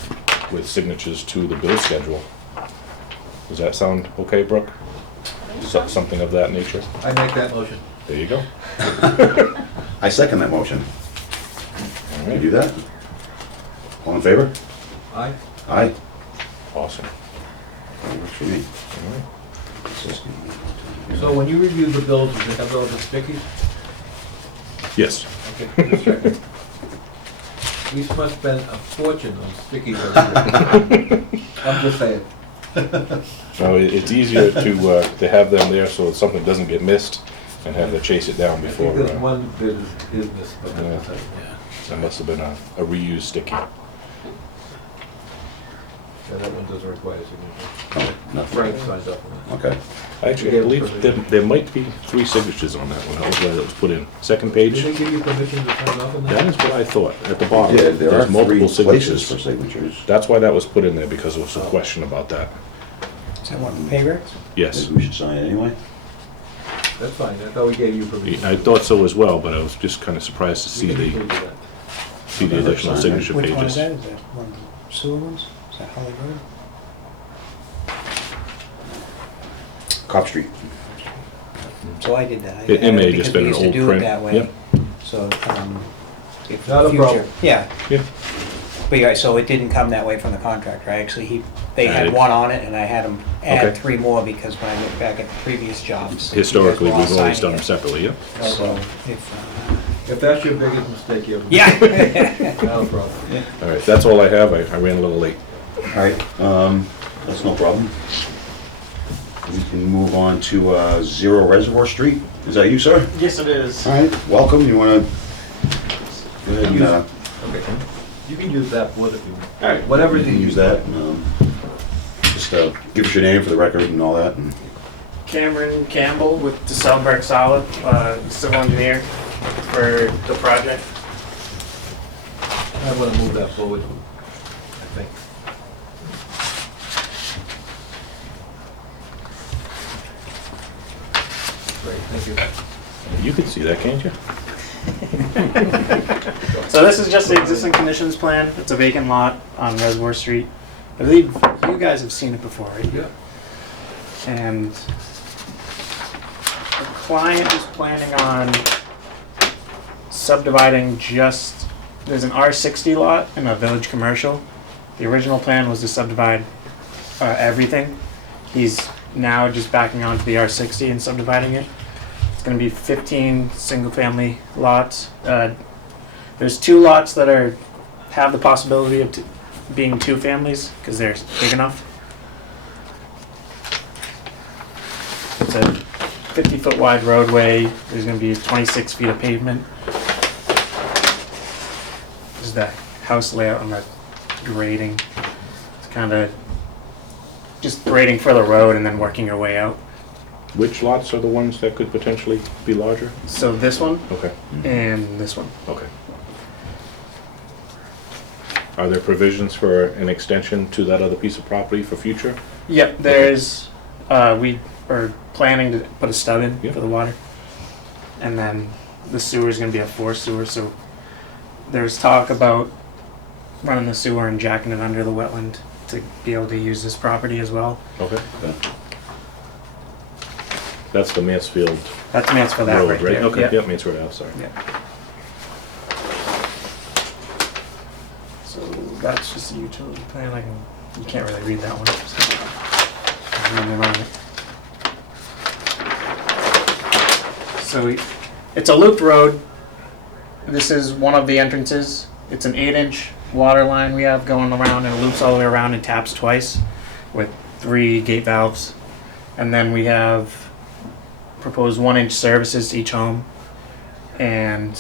with signatures to the bill schedule. Does that sound okay, Brooke? Something of that nature? I make that motion. There you go. I second that motion. All Can you right. do that? All in favor? Aye? Aye. Awesome. That works for me. All right. So when you review the bills, does it have all the stickies? Yes. Okay, just checking. We must spend a fortune on sticky notes. I'm just saying. No, it's easier to have them there so that something doesn't get missed and have to chase it down I before. think there's one bit is missed, but Yeah. that's it. That must have been a reused sticky. Yeah, that one doesn't require signature. No, nothing. Frank signed up on Okay. Actually, I believe there might be 3 signatures on that one. That was why that was put in. Second that. page. Did they give you permission to sign off on that? That is what I thought, at the bottom. Yeah, there are There's multiple 3 places signatures. for signatures. That's why that was put in there, because there was a question about that. Is that one for pay rates? Yes. Maybe we should sign it anyway. That's fine, I thought we gave you permission. I thought so as well, but I was just kind of surprised to see We can the, do that. see the additional signature Which one is pages. that? Is that one of the sewer ones? Is that Holly Road? Cop Street. So I did that. It may have just been an Because we old used to do it print. that way. Yep. So, if Not a future- problem. Yeah. Yeah. But you're right, so it didn't come that way from the contractor. Actually, they had Added. one on it and I had them add Okay. 3 more because when I look back at the previous jobs. Historically, you guys we've were all always done them signing separately, yeah? it. So, if, If that's your biggest mistake, you have. yeah. Not a problem. All right, that's all I have. I ran a little late. All right, that's no problem. We can move on to 0 Reservoir Street. Is that you, sir? Yes, it is. All right, welcome. You want to go ahead and Okay. You can use that wood if you want. all right, Whatever you can use that. Just give us your name for the record and all that. And Cameron Campbell with DeSelberg Solid, civil engineer for the project. I want to move that forward, I think. Great, thank you. You can see that, can't you? So this is just the existing conditions plan. It's a vacant lot on Reservoir Street. I believe you guys have seen it before, right? Yeah. And the client is planning on subdividing just, there's an R60 lot and a village commercial. The original plan was to subdivide everything. He's now just backing onto the R60 and subdividing it. It's gonna be 15 single-family lots. There's 2 lots that have the possibility of being 2 families because they're big enough. It's a 50-foot wide roadway. There's gonna be 26 feet of pavement. This is the house layout on the grading. It's kind of just grading for the road and then working your way out. Which lots are the ones that could potentially be larger? So this one Okay, and this one. okay. Are there provisions for an extension to that other piece of property for future? Yep, there's, we are planning to put a stub in Yeah. for the water. And then the sewer is gonna be a forced sewer, so there's talk about running the sewer and jacking it under the wetland to be able to use this property as well. Okay. That's the Mansfield That's meant for that Road, right right? there. Okay, Yep. yep, Mansfield Ave, sorry. Yep. So that's just a utility plan, you can't really read that one. So it's a looped road. This is one of the entrances. It's an 8-inch water line we have going around and it loops all the way around and taps twice with 3 gate valves. And then we have proposed 1-inch services to each home and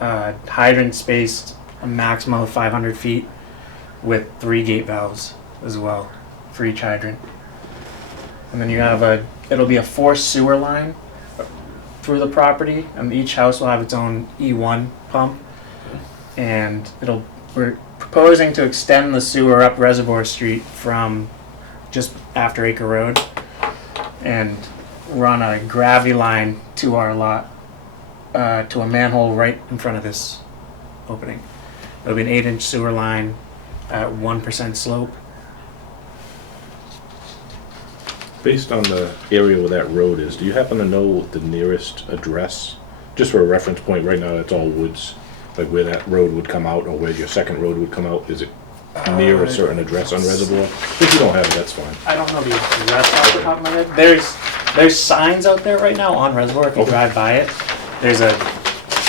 hydrant spaced a maximum of 500 feet with 3 gate valves as well for each hydrant. And then you have it'll be a forced sewer line through the property, and each house will have its own E1 pump. And we're proposing to extend the sewer up Reservoir Street from just after Acre Road and run a gravity line to our lot, to a manhole right in front of this opening. It'll be an 8-inch sewer line at 1% slope. Based on the area where that road is, do you happen to know the nearest address? Just for a reference point, right now it's all woods, like where that road would come out or where your second road would come out. Is it near a certain address on Reservoir? If you don't have it, that's fine. I don't know the address off the top of my head. There's signs out there right now on Reservoir if you Okay. drive by it. There's a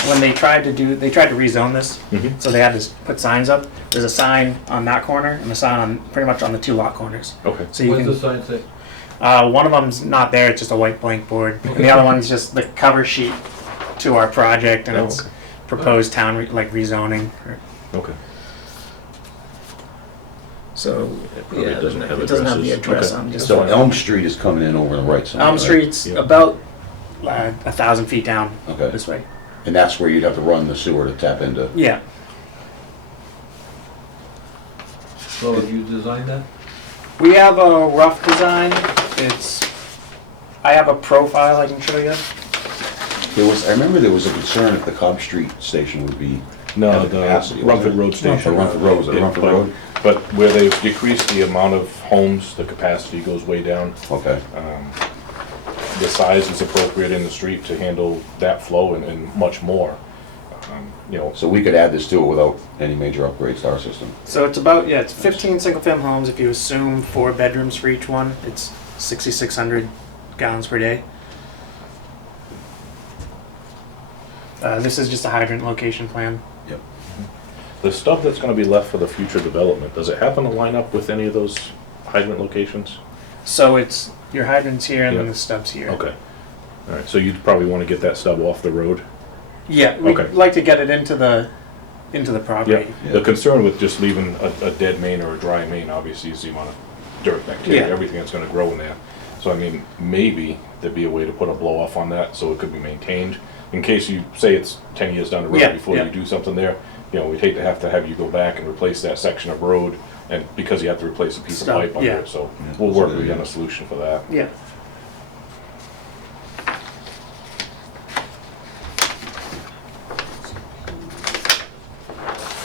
when they tried to rezone this, Mhm. so they had to put signs up. There's a sign on that corner and a sign on pretty much on the two lot corners. Okay. So you What's can. the sign say? One of them's not there; it's just a white blank board, and the other one's just the cover sheet to our project, and Oh, it's okay. proposed town rezoning. Okay. So Probably yeah, doesn't have it doesn't have the addresses. address Okay. on. Just So Elm Street is coming in over on the right side. Elm right? Street's Yeah. about 1,000 feet down Okay. this way. And that's where you'd have to run the sewer to tap into. Yeah. So have you designed that? We have a rough design. I have a profile I can show you. I remember there was a concern if the Cobb Street station would be. No, have the capacity, wasn't Rumford it? Road Station. Or Rumford Road, was it Yeah, Rumford but- Road? But where they've decreased the amount of homes, the capacity goes way down. Okay, The size is appropriate in the street to handle that flow and much more. You know, so we could add this to it without any major upgrades to our system. So it's 15 single-family homes. If you assume 4 bedrooms for each one, it's 6,600 gallons per day. This is just a hydrant location plan. Yep. the stub that's gonna be left for the future development, does it happen to line up with any of those hydrant locations? So it's your hydrants here and then Yeah. the stubs here. Okay. All right, so you'd probably wanna get that stub off the road? Yeah, we'd Okay. like to get it into the Yeah, property. the concern with just leaving a dead main or a dry main, obviously, is the amount of dirt, bacteria, Yeah. everything that's gonna grow in there. So I mean, maybe there'd be a way to put a blow off on that, so it could be maintained, in case you say it's 10 years down the road Yeah, before yeah. you do something there. You know, we'd hate to have you go back and replace that section of road, and because you have to replace a piece of Stub, pipe under yeah. it, so Yeah, we'll that's a work good with you on idea. a solution for that. Yeah.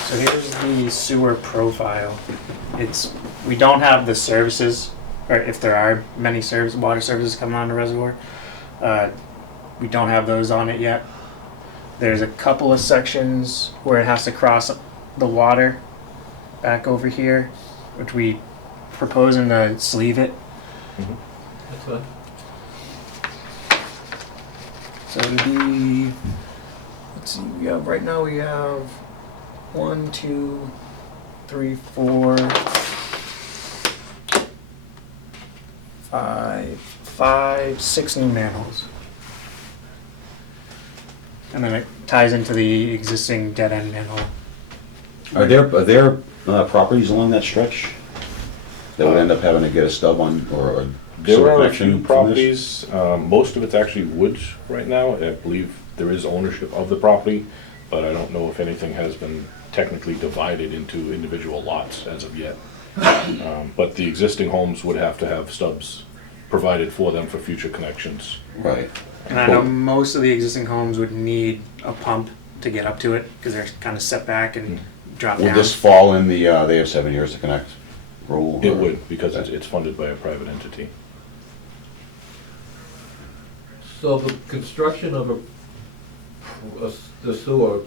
So here's the sewer profile. We don't have the services, or if there are many water services coming on the reservoir. We don't have those on it yet. There's a couple of sections where it has to cross the water back over here, which we proposing to sleeve it. That's fine. So it would be, let's see, right now we have 1, 2, 3, 4, 5, 6 new manholes. And then it ties into the existing dead end manhole. Are there properties along that stretch that would end up having to get a stub on or a There sewer are a connection few from this? properties, most of it's actually woods right now. I believe there is ownership of the property, but I don't know if anything has been technically divided into individual lots as of yet. But the existing homes would have to have stubs provided for them for future connections. Right. And I know most of the existing homes would need a pump to get up to it because they're kind of set back and drop Would down. this fall in the, they have 7 years to connect rule? It or- would, because it's funded by a private entity. So the construction of the sewer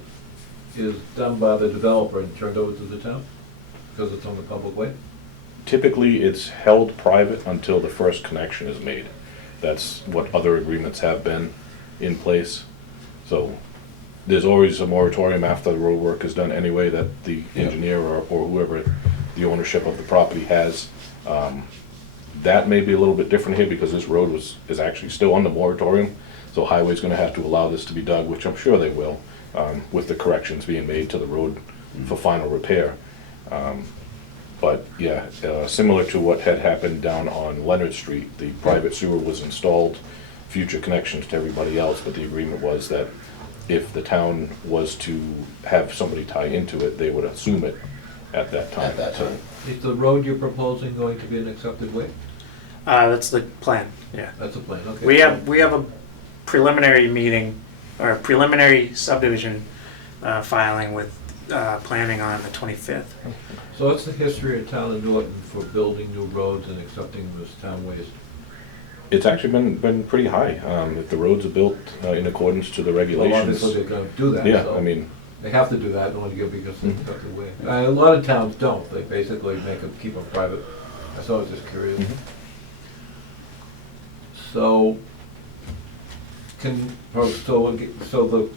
is done by the developer and turned over to the town? Because it's on the public way? Typically, it's held private until the first connection is made. That's what other agreements have been in place. So there's always a moratorium after the road work is done anyway that the Yeah. engineer or whoever the ownership of the property has. That may be a little bit different here because this road is actually still on the moratorium. So highway's gonna have to allow this to be dug, which I'm sure they will, with the corrections being made to the road for final repair. But yeah, similar to what had happened down on Leonard Street, the private sewer was installed, future connections to everybody else, but the agreement was that if the town was to have somebody tie into it, they would assume it at that time. At that time. Is the road you're proposing going to be an accepted way? That's the plan, yeah. That's a plan, okay. We have a preliminary meeting, or a preliminary subdivision filing with planning on the 25th. So what's the history of town of Norton for building new roads and accepting them as town ways? It's actually been pretty high. If the roads are built in accordance to the Well, regulations. obviously they're gonna do that, Yeah, so I mean, they have to do that in order to get because it's accepted way. A lot of towns don't, they basically make them, keep them private. So I was just curious. Mhm. So, so the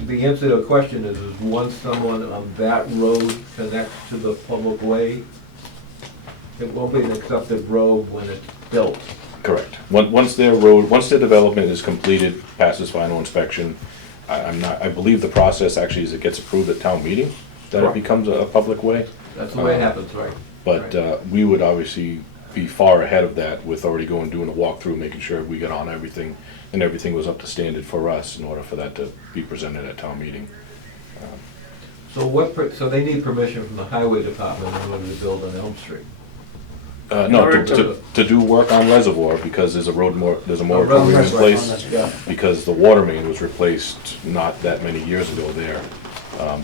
the answer to the question is once someone on that road connects to the public way, it won't be an accepted road when it's built. Correct. Once their road, once their development is completed, passes final inspection, I believe the process actually is it gets approved at town meeting, that it Correct. becomes a public way. That's the way it happens, right? But Right. we would obviously be far ahead of that with already going, doing a walkthrough, making sure we got on everything, and everything was up to standard for us in order for that to be presented at town meeting. So they need permission from the highway department in order to build on Elm Street? No, order to do work on Reservoir, because there's a moratorium in right, place, Yeah. because the water main was replaced not that many years ago there.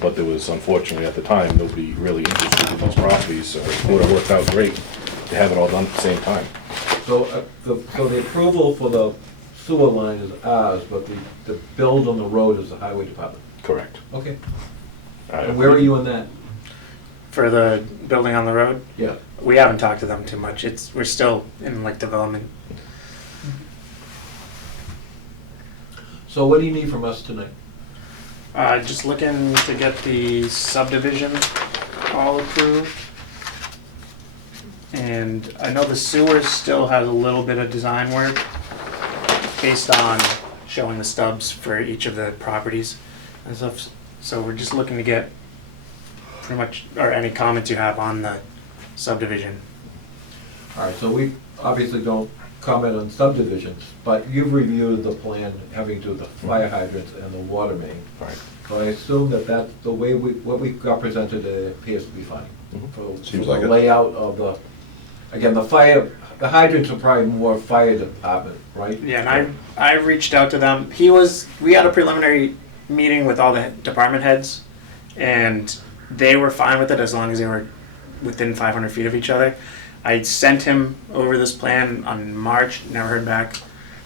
But there was, unfortunately, at the time, nobody really interested in those properties, so it would have worked out great to have it all done at the same time. So, so the approval for the sewer line is ours, but the build on the road is the highway department? Correct. Okay. And where are you on that? For the building on the road, Yeah. we haven't talked to them too much. We're still in like development. So what do you need from us tonight? Just looking to get the subdivision all approved. And I know the sewer still has a little bit of design work based on showing the stubs for each of the properties and stuff. So we're just looking to get pretty much, or any comments you have on the subdivision. All right, so we obviously don't comment on subdivisions, but you've reviewed the plan having to do with the fire hydrants and the water main. Right. So I assume that that's the way what we got presented appears to be fine. For Seems the like it. layout of the hydrants are probably more fire department, right? Yeah, and I reached out to them. We had a preliminary meeting with all the department heads, and they were fine with it as long as they were within 500 feet of each other. I sent him over this plan on March, never heard back.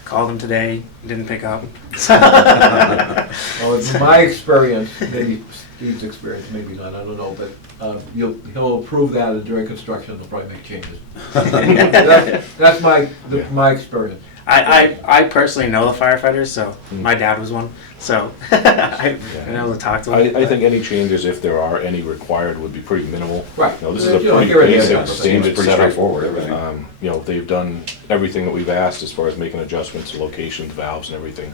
Called him today, didn't pick up. Well, in my experience, maybe Steve's experience, maybe not, I don't know, but he'll approve that, and during construction, they'll probably make changes. That's my experience. I personally know the firefighters, so my dad was one, so I've been able to talk to them. I think any changes, if there are any required, would be pretty minimal. Right. You know, this is a You know, pretty here it is, basic, yeah. Seems standard pretty setup. straightforward, everything. You know, they've done everything that we've asked as far as making adjustments to locations, valves and everything.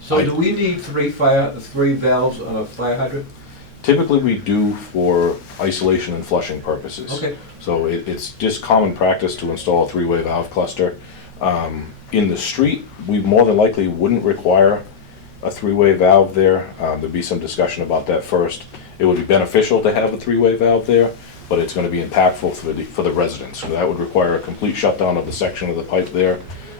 So do we need three valves on a fire hydrant? Typically, we do for isolation and flushing purposes. Okay. So it's just common practice to install a three-way valve cluster. In the street, we more than likely wouldn't require a three-way valve there. There'd be some discussion about that first. It would be beneficial to have a three-way valve there, but it's gonna be impactful for the residents. So that would require a complete shutdown of the section of the pipe there,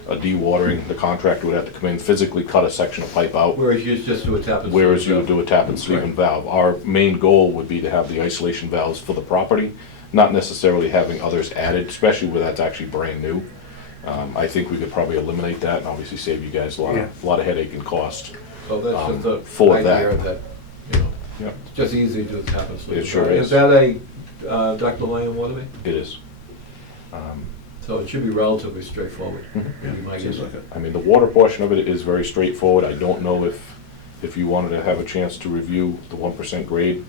a dewatering. The contractor would have to come in, physically cut a section of pipe out, Whereas you just do a tap and. whereas you sleeve would do a tap and sleeve Right. and valve. Our main goal would be to have the isolation valves for the property, not necessarily having others added, especially where that's actually brand new. I think we could probably eliminate that and obviously save you guys a lot of headache and cost. So that's just a for that. idea that, you know, Yeah, it's just easy to do a tap and sleeve. It sure Is is. that a ductile line water main? it is. So it should be relatively straightforward. Mhm. would be my Seems guess. like it. I mean, the water portion of it is very straightforward. I don't know if you wanted to have a chance to review the 1% grade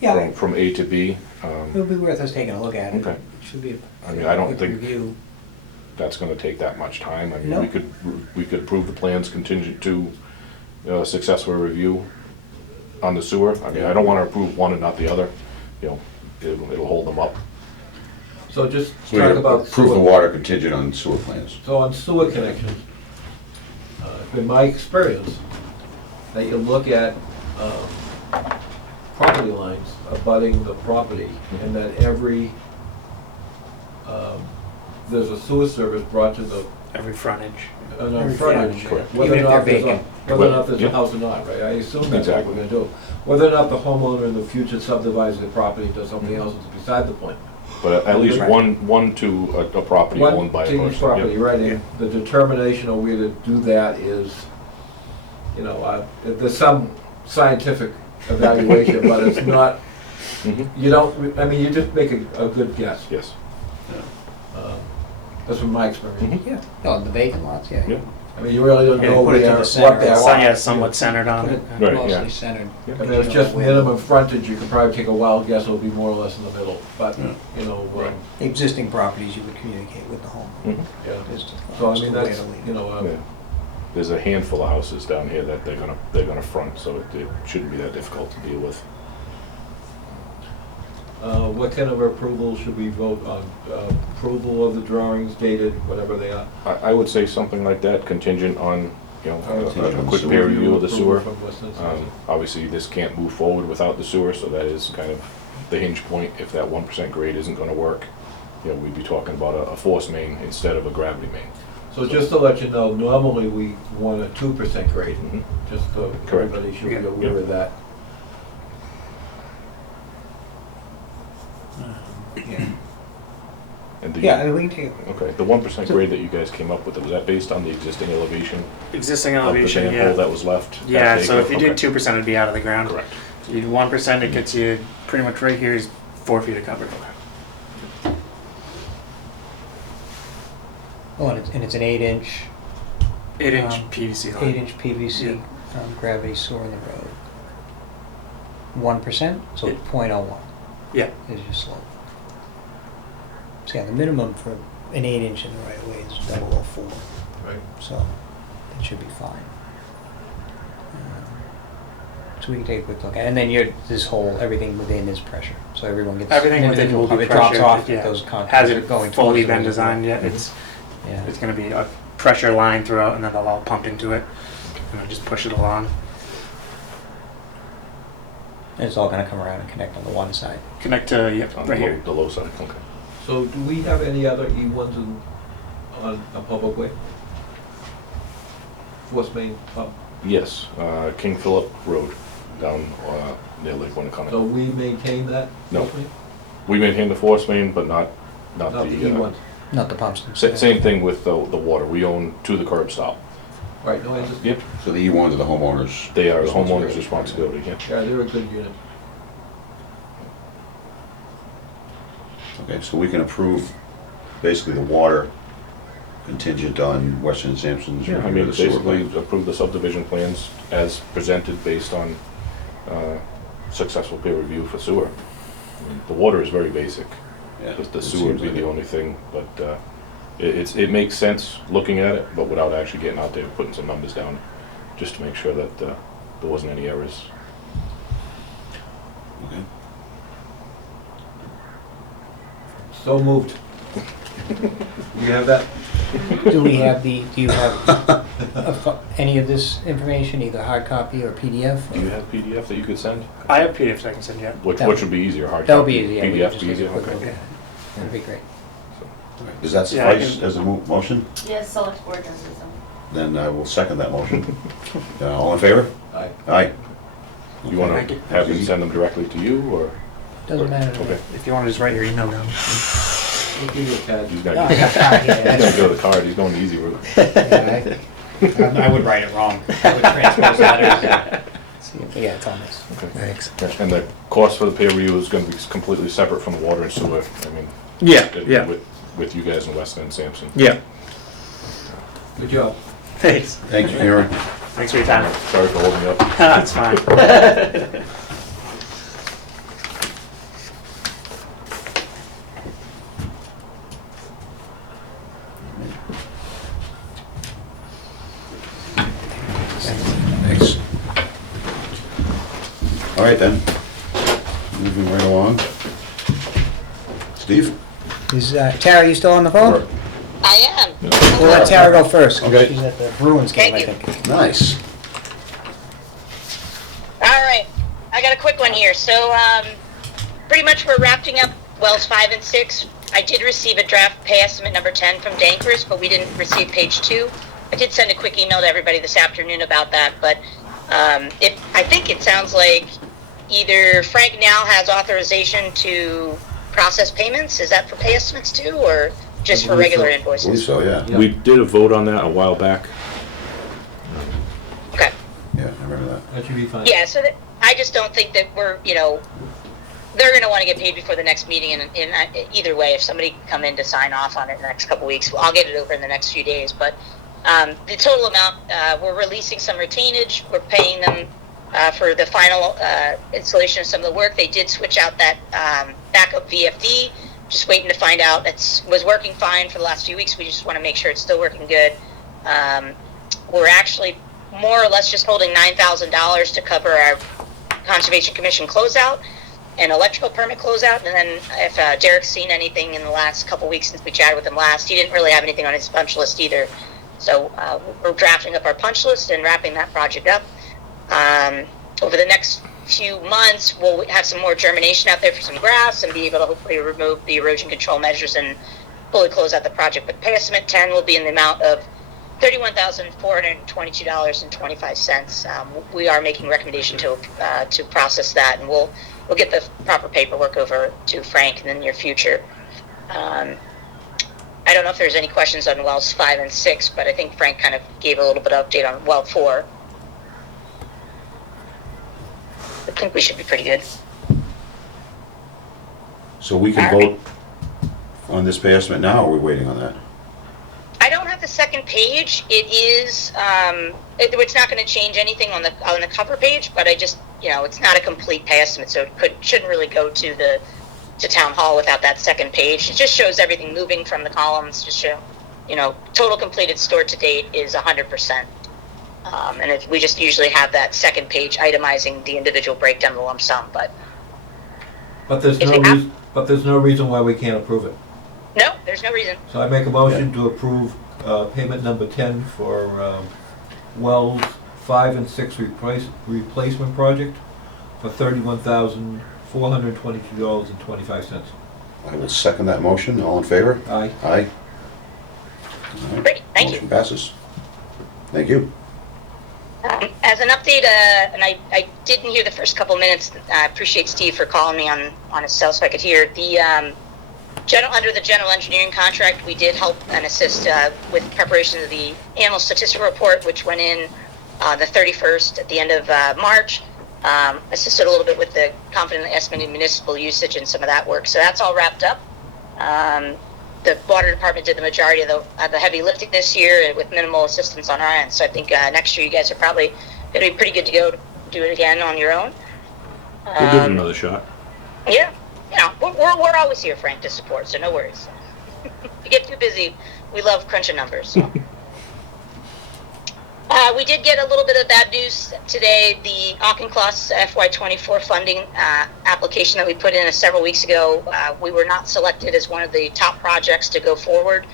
Yeah, from A to B. it would be worth us taking a look at it. Okay. It should be I mean, I don't quick think- review. That's gonna take that much time. I mean, No. we could approve the plans contingent to successful review on the sewer. I mean, I don't wanna approve one and not the other, you know, it'll hold them up. So just So we talk about approve the sewer. water contingent on sewer plans. So on sewer connections, it's been my experience that you look at property lines abutting the property, and that there's a sewer service brought to the Every frontage. Every frontage. Correct. Whether or Even if not they're there's a, vacant. whether or not there's a Yeah. house or not, right? I assume that's what Exactly. we're gonna do. Whether or not the homeowner in the future subdivides the property to something else is beside the point. But at least Right. one to a property One owned by a to each person. property, Yep. right, and the determination of where to do that is, you know, there's some scientific evaluation, but it's not, Mhm. you don't, I mean, you just make a good guess. Yes. That's from my experience. Mhm. Yeah, no, the vacant lots, yeah. Yeah. I mean, you really don't Yeah, know put it to where, the what center. they So, yeah, are. somewhat centered on Put it. it Right, mostly yeah. centered. I mean, if it's just minimum frontage, you could probably take a wild guess, it'll be more or less in the middle, but, Yeah. you know, Right. Existing properties, you would communicate with the home. Mhm. yeah. Is the- So I is mean, the way that's, to leave it. you know, Yeah. There's a handful of houses down here that they're gonna front, so it shouldn't be that difficult to deal with. what kind of approval should we vote on? Approval of the drawings dated, whatever they are? I would say something like that, contingent on, you know, Contingent a on quick sewer. peer review of the Approval sewer. from Weston and Um, Sampson. Obviously, this can't move forward without the sewer, so that is kind of the hinge point. If that 1% grade isn't gonna work, you know, we'd be talking about a force main instead of a gravity main. So just to let you know, normally we want a 2% grade, Mhm. just so Correct. everybody should be Yeah. aware of that. Yeah. And the, Yeah, I mean, we can take it. okay, the 1% grade that you guys came up with, was that based on the existing elevation Existing of the elevation, manhole yeah. that was left? Yeah, half so acre? if you did Okay. 2%, it'd be out of the ground. Correct. You do 1%, it gets you pretty much right here is 4 feet of cover. Oh, and it's an 8-inch, 8-inch Um, PVC line. 8-inch PVC gravity sewer in the road. 1%, so Yeah. 0.01 Yeah. is your slope. So yeah, the minimum for an 8-inch in the right of way is 0.004, Right. so it should be fine. So we can take a quick look at it, and then this whole, everything within is pressure, so everyone gets. Everything an within will individual be pump. It drops pressured, off, yeah. those contours Has are it going fully towards the been reservoir. designed yet? It's Yeah. going to be a pressure line throughout, and then they'll all pump into it, and then just push it along. And it's all gonna come around and connect on the one side. Connect to, yep, On right here. the low side, okay. So do we have any other E1s on a public way? Force main pump? Yes, King Philip Road, down near Lake So Winnicott. we maintain that? No. force main? We maintain the force main, but not Not the the, E1s? Not the pumps themselves. same thing with the water. We own to the curb stop. Right, no, I just, Yep, So the E1s are the homeowners? they are the homeowner's responsibility, yeah. yeah, they're a good unit. Okay, so we can approve basically the water contingent on Western and Sampson's Yeah, I review mean, of the sewer basically plan. approve the subdivision plans as presented based on successful peer review for sewer. I mean, the water is very basic. Yeah, The it sewer would seems be like the it. only thing, but it makes sense looking at it, but without actually getting out there, putting some numbers down, just to make sure that there wasn't any errors. Okay. So moved. You have that? Do you have any of this information, either hard copy or PDF? Do you have PDF that you could send? I have PDFs I can send you. Which That- would be easier, hard That'll be copy? easy, yeah. we can PDF just be take a easier, quick look okay. at it. That'd be great. Does that Yeah, I suffice can- as a motion? Yes, select board does it, so. Then I will second that motion. All in favor? Aye. Aye. You wanna Thank you. have them send them directly to you, or? Doesn't matter to me. Okay. If you want to just write your email down. We'll give you a pad. He's Oh, gonna, I got card, he's gonna yeah. go to the card, he's going the easy route. I would write it wrong. I would transpose letters. Yeah, it's on this. Okay. Thanks. And the cost for the peer review is gonna be completely separate from the water and sewer, I mean, Yeah, with you guys in Weston and Sampson. yeah. Good job. Thanks. Thank you, Karen. Thanks for your time. Sorry for holding you up. That's fine. Thanks. All right then, moving right along. Steve? Is Tara, you still on the phone? I am. We'll let Tara go first. 'cause Okay. She's at the Bruins game, I Thank think. Nice. All right. I got a quick one here. So, pretty much we're wrapping up wells 5 and 6. I did receive a draft pay estimate number 10 from Dankers, but we didn't receive page 2. I did send a quick email to everybody this afternoon about that, but I think it sounds like either Frank now has authorization to process payments. Is that for pay estimates too, or just I for believe regular so. I believe invoices? so, yeah. Yeah. We did a vote on that a while back. Okay. Yeah, I remember that. That should be fine. Yeah, so I just don't think that we're, they're going to want to get paid before the next meeting, and either way, if somebody can come in to sign off on it in the next couple weeks, I'll get it over in the next few days. But The total amount, we're releasing some retainage. We're paying them for the final installation of some of the work. They did switch out that backup VFD. Just waiting to find out. It was working fine for the last few weeks. We just want to make sure it's still working good. We're actually more or less just holding $9,000 to cover our Conservation Commission closeout and electrical permit closeout. And then if Derek's seen anything in the last couple weeks since we chatted with him last, he didn't really have anything on his punch list either. So we're drafting up our punch list and wrapping that project up. Over the next few months, we'll have some more germination out there for some grass and be able to hopefully remove the erosion control measures and fully close out the project. But Pay Estimate 10 will be in the amount of $31,422.25. We are making recommendation to process that, and we'll get the proper paperwork over to Frank in the near future. I don't know if there's any questions on wells 5 and 6, but I think Frank kind of gave a little bit of update on well 4. I think we should be pretty good. So we can All right. vote on this pay estimate now, or are we waiting on that? I don't have the second page. It is, it's not going to change anything on the cover page, but I just, it's not a complete pay estimate, so it shouldn't really go to town hall without that second page. It just shows everything moving from the columns to show, total completed stored to date is 100%. And we just usually have that second page itemizing the individual breakdown of the lump sum, but there's If no you have- reason, there's no reason why we can't approve it. no, there's no reason. So I make a motion to approve payment number 10 for wells 5 and 6 replacement project for $31,422.25. I will second that motion. All in favor? Aye. Aye. All right. Great, thank you. Motion passes. Thank you. As an update, and I didn't hear the first couple minutes. I appreciate Steve for calling me on his cell so I could hear. The under the general engineering contract, we did help and assist with preparation of the animal statistical report, which went in the 31st at the end of March. Assisted a little bit with the confident estimating municipal usage and some of that work. So that's all wrapped up. The water department did the majority of the heavy lifting this year with minimal assistance on our end. So I think next year you guys are probably going to be pretty good to go to do it again on your own. We'll give it another shot. Yeah, we're always here, Frank, to support. So no worries. If you get too busy, we love crunching numbers. So. We did get a little bit of bad news today. The Auchincloss FY24 funding application that we put in several weeks ago, we were not selected as one of the top projects to go forward.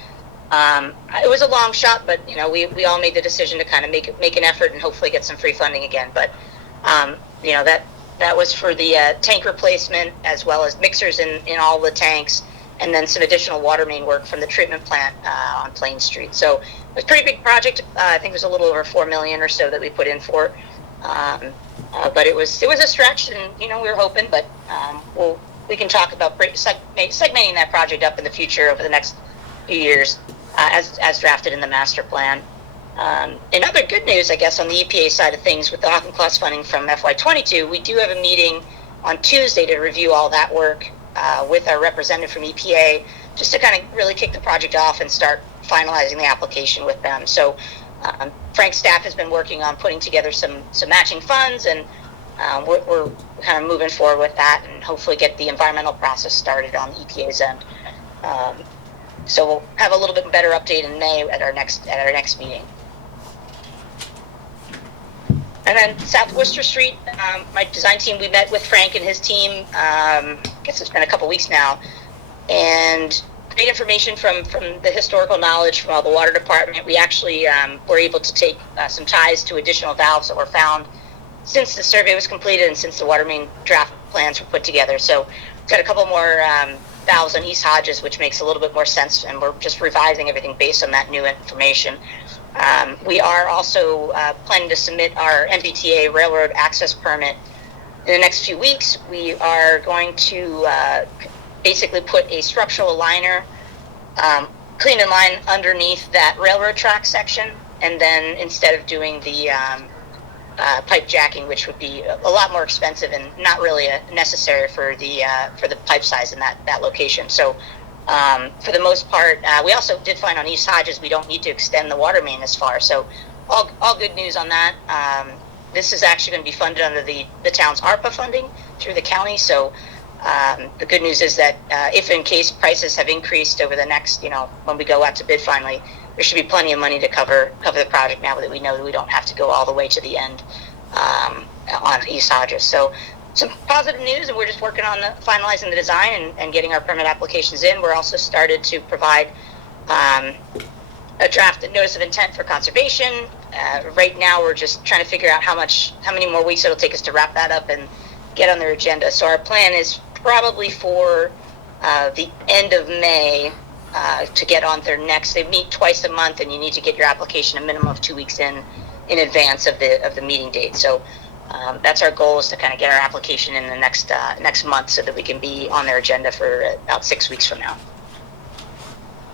It was a long shot, but we all made the decision to kind of make an effort and hopefully get some free funding again. But that was for the tank replacement as well as mixers in all the tanks, and then some additional water main work from the treatment plant on Plain Street. So it was a pretty big project. I think it was a little over $4 million or so that we put in for. But it was a stretch, and we were hoping. But we can talk about segmenting that project up in the future over the next few years, as drafted in the master plan. In other good news, I guess, on the EPA side of things with the Auchincloss funding from FY22, we do have a meeting on Tuesday to review all that work with our representative from EPA, just to kind of really kick the project off and start finalizing the application with them. So Frank's staff has been working on putting together some matching funds, and we're kind of moving forward with that and hopefully get the environmental process started on the EPA's end. So we'll have a little bit better update in May at our next meeting. And then South Worcester Street, my design team, we met with Frank and his team, I guess it's been a couple weeks now, and great information from the historical knowledge from all the water department. We actually were able to take some ties to additional valves that were found since the survey was completed and since the water main draft plans were put together. So we've got a couple more valves on East Hodges, which makes a little bit more sense, and we're just revising everything based on that new information. We are also planning to submit our MBTA railroad access permit in the next few weeks. We are going to basically put a structural liner clean in line underneath that railroad track section, and then instead of doing the pipe jacking, which would be a lot more expensive and not really necessary for the pipe size in that location. So For the most part, we also did find on East Hodges we don't need to extend the water main as far. So all good news on that. This is actually going to be funded under the town's ARPA funding through the county. So the good news is that if in case prices have increased over the next, when we go out to bid finally, there should be plenty of money to cover the project now that we know that we don't have to go all the way to the end on East Hodges. So some positive news, and we're just working on finalizing the design and getting our permit applications in. We're also started to provide a draft notice of intent for conservation. Right now, we're just trying to figure out how many more weeks it'll take us to wrap that up and get on their agenda. So our plan is probably for the end of May to get on their next. They meet twice a month, and you need to get your application a minimum of 2 weeks in advance of the meeting date. So that's our goal, is to kind of get our application in the next month so that we can be on their agenda for about 6 weeks from now.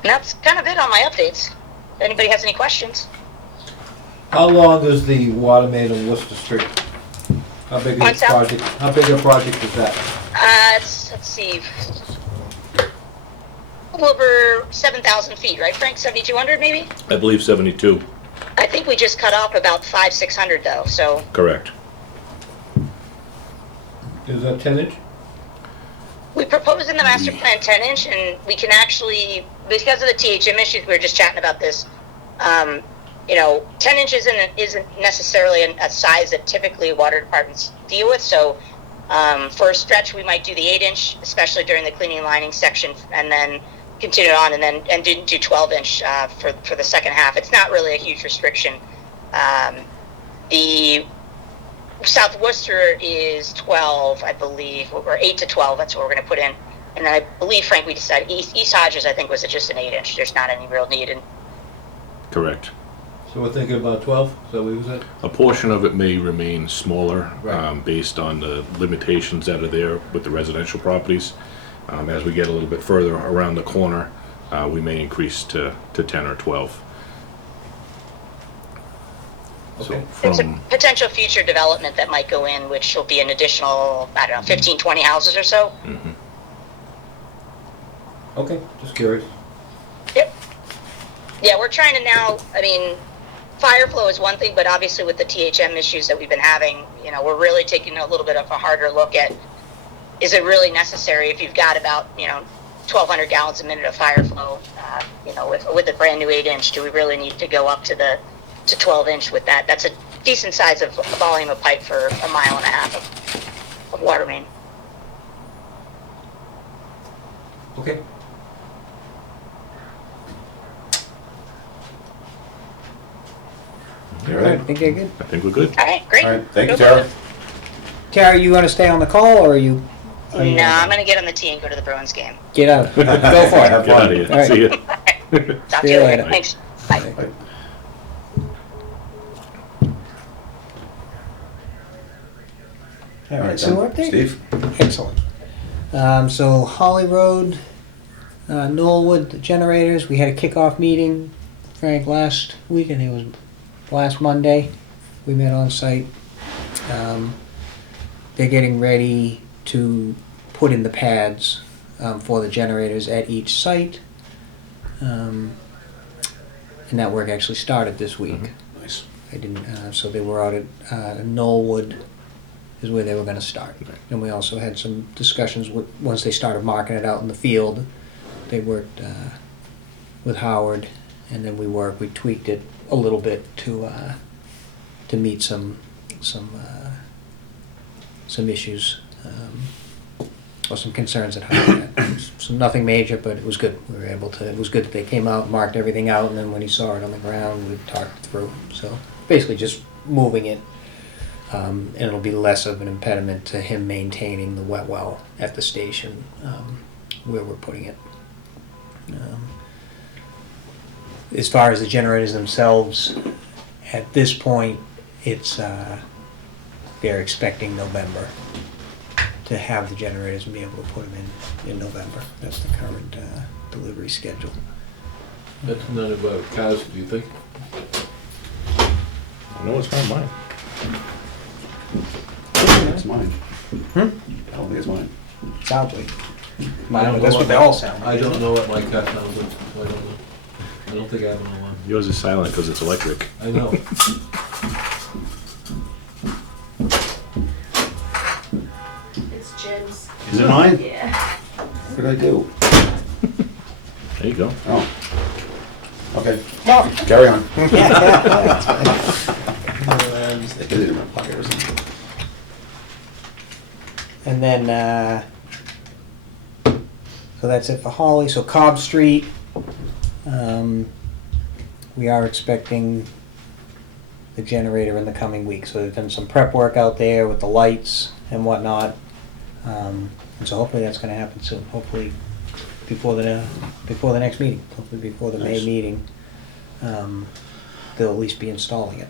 And that's kind of it on my updates. If anybody has any questions. How long is the water main in Worcester Street? How big On is the South- project? How big a project is that? Let's see. A little over 7,000 feet, right, Frank? 7,200 maybe? I believe 72, I think we just cut off about 500-600 though, so. correct. Is that 10-inch? We proposed in the master plan 10-inch, and we can actually, because of the THM issues, we were just chatting about this. 10-inch isn't necessarily a size that typically water departments deal with. So for a stretch, we might do the 8-inch, especially during the cleaning and lining section, and then continue on, and do 12-inch for the second half. It's not really a huge restriction. The South Worcester is 12, I believe, or 8 to 12. That's what we're going to put in. And then I believe, Frank, we decided East Hodges, I think, was just an 8-inch. There's not any real need. And Correct. So we're thinking about 12? Is that what you said? A portion of it may remain smaller, Right. based on the limitations that are there with the residential properties. As we get a little bit further around the corner, we may increase to 10 or 12. So Okay. it's a from, potential future development that might go in, which will be an additional, 15, 20 houses or so. mhm. Okay, just curious. Yep. Yeah, we're trying to now, fire flow is one thing, but obviously with the THM issues that we've been having, we're really taking a little bit of a harder look at, is it really necessary if you've got about, 1,200 gallons a minute of fire flow, with a brand new 8-inch, do we really need to go up to 12-inch with that? That's a decent size of volume of pipe for 1.5 miles of water main. Okay. All right. I think they're good. I think we're good. All right, great. All right, thank you, No Tara. problem. Tara, you want to stay on the call, or are you? No, I'm going to get on the tee and go to the Bruins game. Get out. Go for it. Have Get out fun. of here. All right. See ya. Talk See to you you later. later. Thanks. Bye. Bye. All right, Sewer then. update? Steve? Excellent. So Holly Road, Knollwood generators, we had a kickoff meeting, Frank, last week, and it was last Monday. We met on site. They're getting ready to put in the pads for the generators at each site. And that work actually started this week. Nice. I didn't, so they were out at Knollwood is where they were gonna start. And we also had some discussions with, once they started marking it out in the field, they worked with Howard, and then we tweaked it a little bit to meet some issues, or some concerns that Howard had. So nothing major, but it was good. We were able to, it was good that they came out, marked everything out, and then when he saw it on the ground, we talked through. So basically just moving it, and it'll be less of an impediment to him maintaining the wet well at the station where we're putting it. As far as the generators themselves, at this point, it's they're expecting November to have the generators and be able to put them in November. That's the current delivery schedule. That's none of our cars, do you think? I know it's not mine. It's mine. Hmm? I don't think it's mine. Sadly. That's what they all sound like. I don't know what my car sounds like, so I don't know. I don't think I have an alarm. Yours is silent because it's electric. I know. It's Jim's. Is it mine? Yeah. What did I do? There you go. Oh. Okay, carry on. Stick it in my pocket or something. And then, so that's it for Holly. So Cobb Street, we are expecting the generator in the coming week. So they've done some prep work out there with the lights and whatnot. And so hopefully that's gonna happen soon. Hopefully before the next meeting, hopefully before the May Nice. meeting. They'll at least be installing it.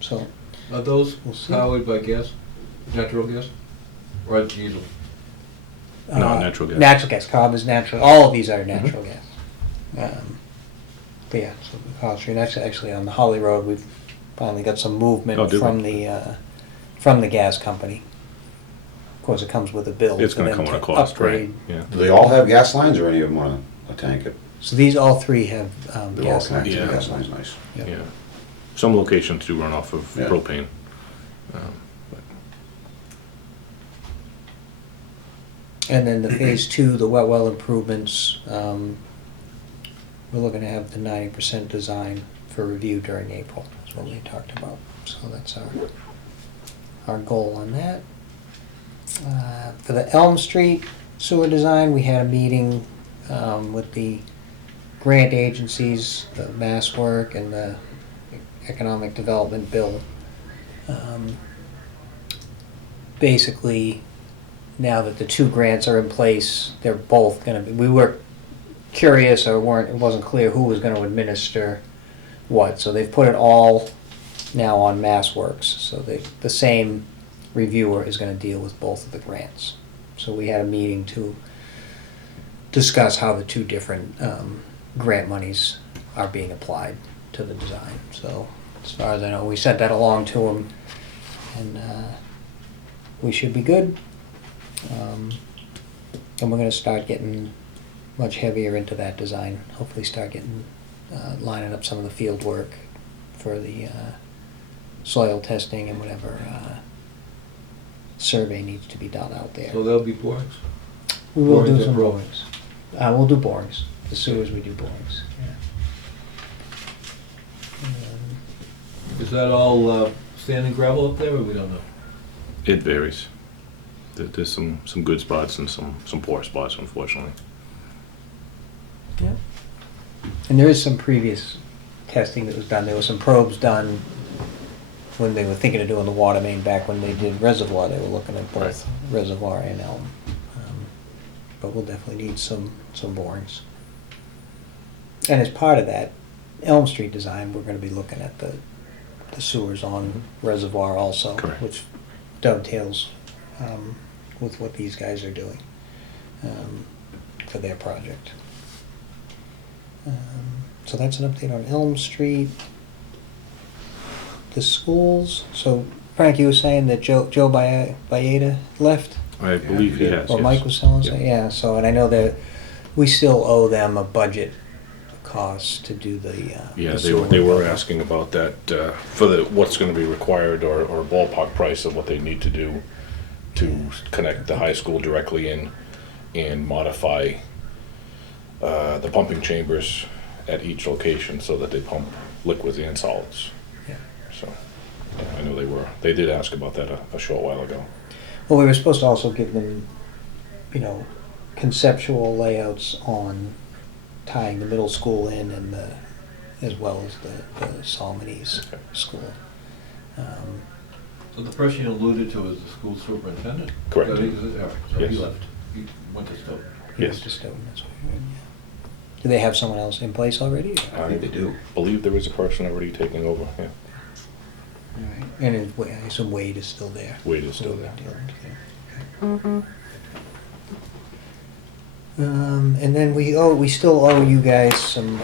So, Are those We'll see. powered by gas, natural gas, or diesel? No, natural gas. Natural gas. Cobb is natural. All of these are natural gas. But yeah, so Cobb Street. Actually, on the Holly Road, we've finally got some movement Oh, did from we? the gas company. Of course, it comes with a bill. It's for gonna them come at a to cost, right? upgrade. Yeah. Do they all have gas lines or any of them on a tank? So these all three have They're all gas lines. connected to Yeah. gas lines, nice. Yep. Yeah. Some locations do run off of Yeah. propane. But And then the phase two, the wet well improvements, we're looking to have the 90% design for review during April, is what we talked about. So that's our goal on that. For the Elm Street sewer design, we had a meeting with the grant agencies, the Mass Work and the Economic Development Bill. Basically, now that the two grants are in place, they're both gonna be, we were curious or it wasn't clear who was gonna administer what, so they've put it all now on MassWorks, so the same reviewer is gonna deal with both of the grants. So we had a meeting to discuss how the two different grant monies are being applied to the design. So as far as I know, we sent that along to them, and we should be good. And we're gonna start getting much heavier into that design. Hopefully start getting, lining up some of the field work for the soil testing and whatever survey needs to be done out there. So there'll be borings? We will borings do some and roads. borings. We'll do borings. The sewers, we do borings, yeah. Is that all sand and gravel up there, or we don't know? it varies. There's some good spots and some poor spots, unfortunately. Yeah. And there is some previous testing that was done. There were some probes done when they were thinking of doing the water main back when they did reservoir. They were looking at both reservoir and elm. But we'll definitely need some borings. And as part of that Elm Street design, we're gonna be looking at the sewers on reservoir also. Correct. Which dovetails with what these guys are doing for their project. So that's an update on Elm Street. The schools, so Frank, you were saying that Joe Baeta left? I believe he has, Or yes. Mike was telling us, Yep. that? Yeah, so, and I know that we still owe them a budget cost to do the Yeah, the they sewer were work. asking about that, for what's gonna be required or ballpark price of what they need to do to connect the high school directly in and modify the pumping chambers at each location so that they pump liquids and solids. Yeah. So, I know they did ask about that a short while ago. Well, we were supposed to also give them, conceptual layouts on tying the middle school in and as well as the Solomons Okay. school. So the person you alluded to is the school superintendent? Correct. So he Yes. left, he went to Stoughton. He Yes. went to Stoughton, that's what we heard, yeah. Do they have someone else in place already? I think they do. Believe there is a person already taking over, yeah. All right. And I assume Wade is still there. Wade is still there. And then we still owe you guys some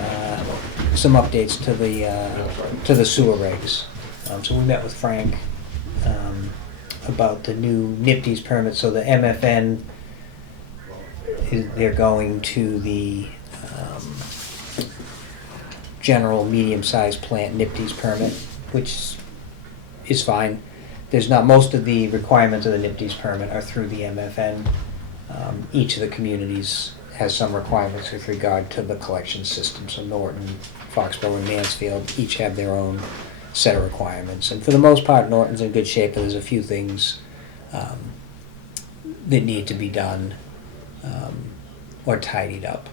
updates to the sewer regs. So we met with Frank about the new NIPD's permit. So the MFN they're going to the general medium-sized plant NIPD's permit, which is fine. There's not, most of the requirements of the NIPD's permit are through the MFN. Each of the communities has some requirements with regard to the collection system. So Norton, Foxborough, and Mansfield each have their own set of requirements. And for the most part, Norton's in good shape, but there's a few things that need to be done or tidied up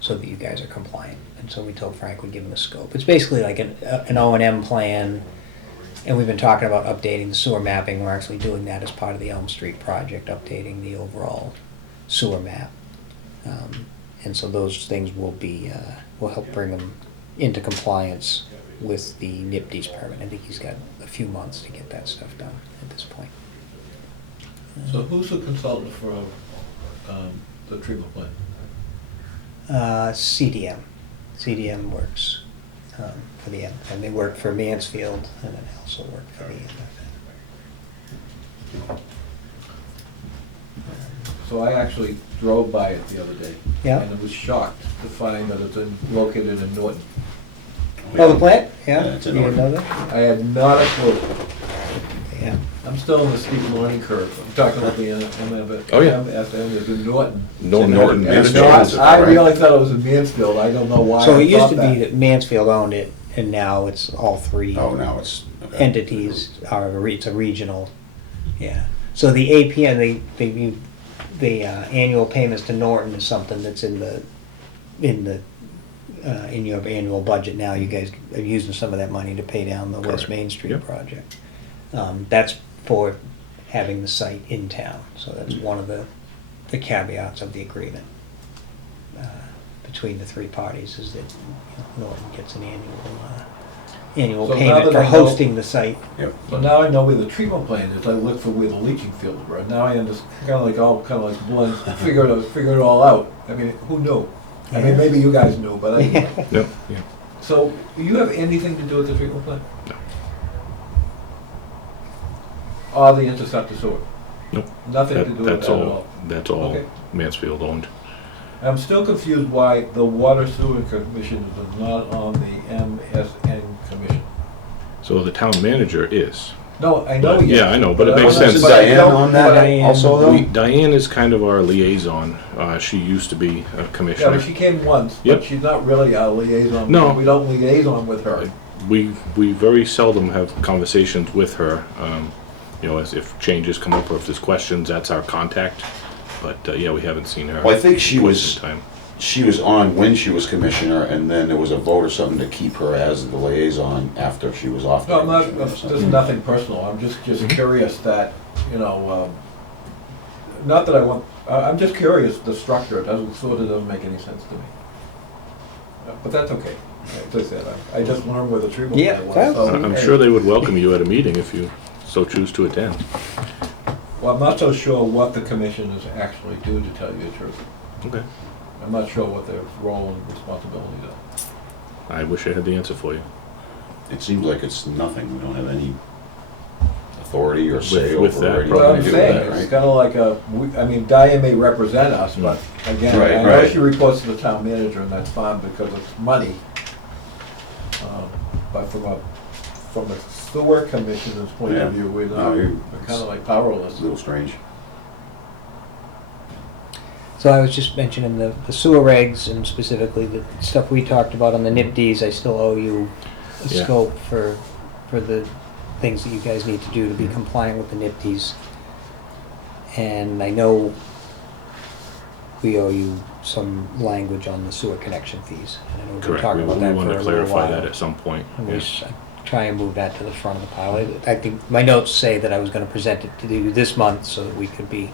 so that you guys are compliant. And so we told Frank we'd give him a scope. It's basically like an O&M plan, and we've been talking about updating the sewer mapping. We're actually doing that as part of the Elm Street project, updating the overall sewer map. And so those things will be, will help bring them into compliance with the NIPD's permit. I think he's got a few months to get that stuff done at this point. So who's the consultant for the treatment plant? CDM. CDM works for the end, and they work for Mansfield, and then also work for the MFN. So I actually drove by it the other day. Yeah. And I was shocked to find that it's located in Norton. Oh, the plant? Yeah? Yeah, it's in You didn't know order. that? I had not a clue. Yeah. I'm still in the steep learning curve. I'm talking about the MFN. Oh, yeah. MFN is in Norton. Norton, And Mansfield. I really thought it was in Mansfield. I don't know why. So I it used thought to that. be that Mansfield owned it, and now it's all three Oh, now it's, okay. entities are, it's a regional, yeah. So the APN, the annual payments to Norton is something that's in your annual budget now. You guys are using some of that money to pay down the West Correct. Main Street Yep. project. That's for having the site in town, so that's one of the caveats of the agreement between the three parties, is that Norton gets an annual So now payment that for I know- hosting the site. Yep. So now I know where the treatment plant is. I look for where the leaching fields were. Now I understand, kind of like blend, figure it all out. I mean, who knew? I mean, Yeah. maybe you guys knew, but I didn't. Yep, yeah. So, do you have anything to do with the treatment plant? No. Or the interceptor sewer? Nope. Nothing to do with that That's at all, all? that's all Okay. Mansfield owned. I'm still confused why the Water Sewer Commission is not on the MSN Commission. So the town manager is. No, I know But- you. yeah, I know, but it I makes don't- sense. but I Diane don't- on that but I- also, though? Diane is kind of our liaison. She used to be a Yeah, commissioner. but she came once, Yep. but she's not really our liaison. No. We don't liaison with her. We very seldom have conversations with her. You know, as if changes come up or if there's questions, that's our contact. But yeah, we haven't seen her. Well, I think she in quite was, some time. she was on when she was commissioner, and then there was a vote or something to keep her as the liaison after she was off. No, I'm not, commissioner or there's something. nothing personal. I'm just curious that, not that I want, I'm just curious, the structure, it doesn't make any sense to me. But that's okay. As I said, I just learned where the treatment Yeah, plant was. well, so- I'm sure they would welcome you at a meeting if you so choose to attend. Well, I'm not so sure what the commissioners actually do, to tell you the truth. Okay. I'm not sure what their role and responsibilities are. I wish I had the answer for you. It seems like it's nothing. We don't have any authority or say With over that, anything But to I'm do with saying, that, it's right? kind of like I mean, Diane may represent us, but again, Right, I know right. she reports to the town manager, and that's fine because it's money. But from the sewer commissioner's point Yeah. of view, we're No, kind of like powerless. It's a little strange. So I was just mentioning the sewer regs, and specifically the stuff we talked about on the NIPD's. I still owe you a Yeah. scope for the things that you guys need to do to be compliant with the NIPD's. And I know we owe you some language on the sewer connection fees. And I know we've been Correct. talking We about that want for to a little clarify while. that at some point. And Yeah. we should try and move that to the front of the pile. I think my notes say that I was going to present it to you this month so that we could be.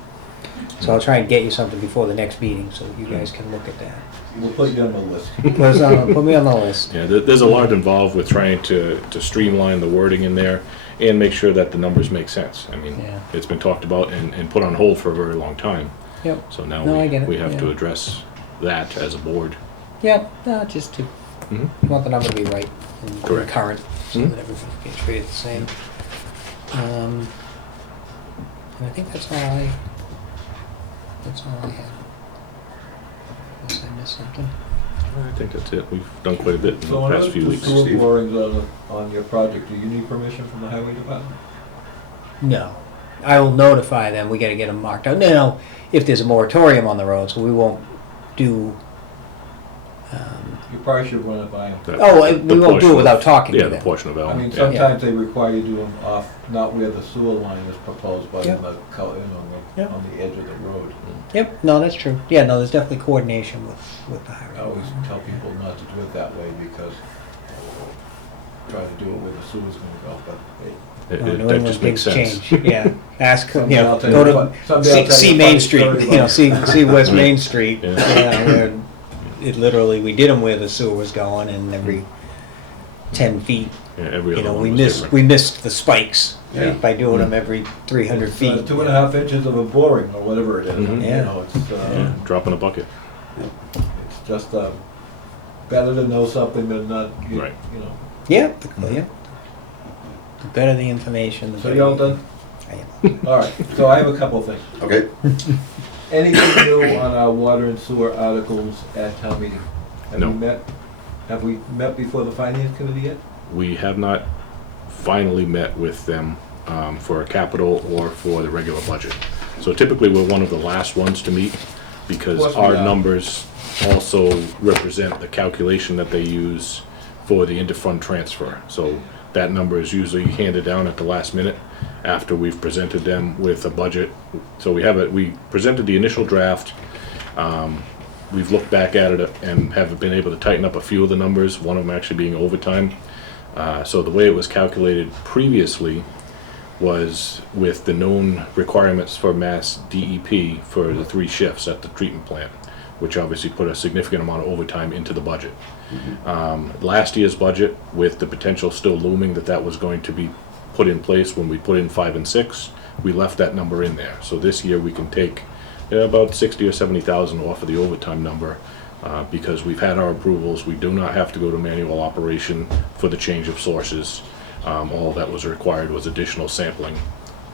So I'll try and get you something before the next meeting so that you guys can look at that. We'll put you on the list. Put me on the list. Yeah, there's a lot involved with trying to streamline the wording in there and make sure that the numbers make sense. I mean, Yeah. it's been talked about and put on hold for a very long time. Yep. So now No, I get it, we have to yeah. address that as a board. Yep. No, just to Mhm. you want the number to be right and Correct. current, so Mhm. that everybody gets treated the same. And I think that's all I have. miss something. I think that's it. We've done quite a bit in So the on past few the weeks. sewer Steve? borings on your project, do you need permission from the highway department? No. I will notify them, we gotta get them marked out. No, if there's a moratorium on the road, so we won't do, You probably should run it by them. That- oh, we the won't do portion it of- without talking Yeah, to the them. portion of I Elm. mean, yeah. sometimes they require you to do them off, not where the sewer line is proposed, but Yeah. in the, Yeah. on the edge of the road. Yep, no, that's true. Yeah, no, there's definitely coordination with the highway. I always tell people not to do it that way because try to do it where the sewer's gonna go, but hey. It- No, it- New that England just makes things sense. change. Yeah, ask, you Someday know, I'll tell go you to, what- someday I'll tell you see a Main funny Street, story you know, about it. see West Main Street. Yeah. Yeah, where it literally, we did them where the sewer was going and every 10 feet, Yeah, every you other know, one we was missed, different. we missed the spikes Yeah. right, by doing them every 300 It's, feet. 2.5 inches of a boring or whatever it is. Mhm. You Yeah. know, it's, Yeah, drop in a bucket. it's just better to know something than not, Right. you know. Yeah, yeah. The better the information, the So better. you all done? I am. All right, so I have a couple of things. Okay, Anything new on our water and sewer articles at town meeting? No. Have we met before the finance committee yet? We have not finally met with them for a capital or for the regular budget. So typically, we're one of the last ones to meet because Of course we our are. numbers also represent the calculation that they use for the interfund transfer. So that number is usually handed down at the last minute after we've presented them with a budget. So we presented the initial draft. We've looked back at it and have been able to tighten up a few of the numbers, one of them actually being overtime. So the way it was calculated previously was with the known requirements for mass DEP for the 3 shifts at the treatment plant, which obviously put a significant amount of overtime into the budget. Last year's budget, with the potential still looming that was going to be put in place when we put in 5 and 6, we left that number in there. So this year we can take about 60 or 70,000 off of the overtime number because we've had our approvals. We do not have to go to manual operation for the change of sources. All that was required was additional sampling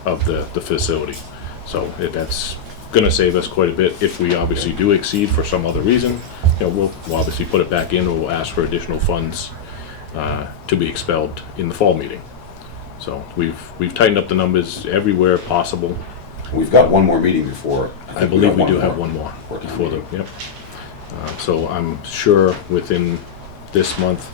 of the facility. So that's gonna save us quite a bit. If we obviously do exceed for some other reason, we'll obviously put it back in, or we'll ask for additional funds to be expelled in the fall meeting. So we've tightened up the numbers everywhere possible. we've got one more meeting before. I think believe we got do have one more for town before the, meeting. yep. So I'm sure within this month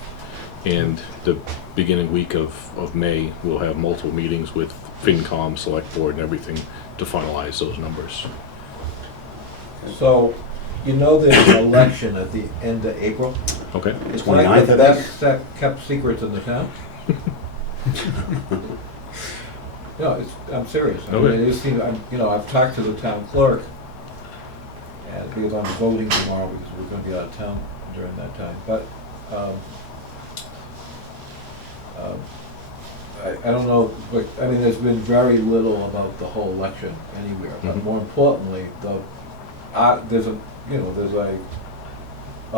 and the beginning week of May, we'll have multiple meetings with FinCom, Select Board, and everything to finalize those numbers. So, you know there's an election at the end of April? Okay? It's 29th, like the I think. best kept secrets in the town. No, I'm serious. I mean, Okay. it just seems, I've talked to the town clerk, and because I'm voting tomorrow, because we're gonna be out of town during that time, but, I don't know, but, I mean, there's been very little about the whole election anywhere, but Mhm. more importantly, on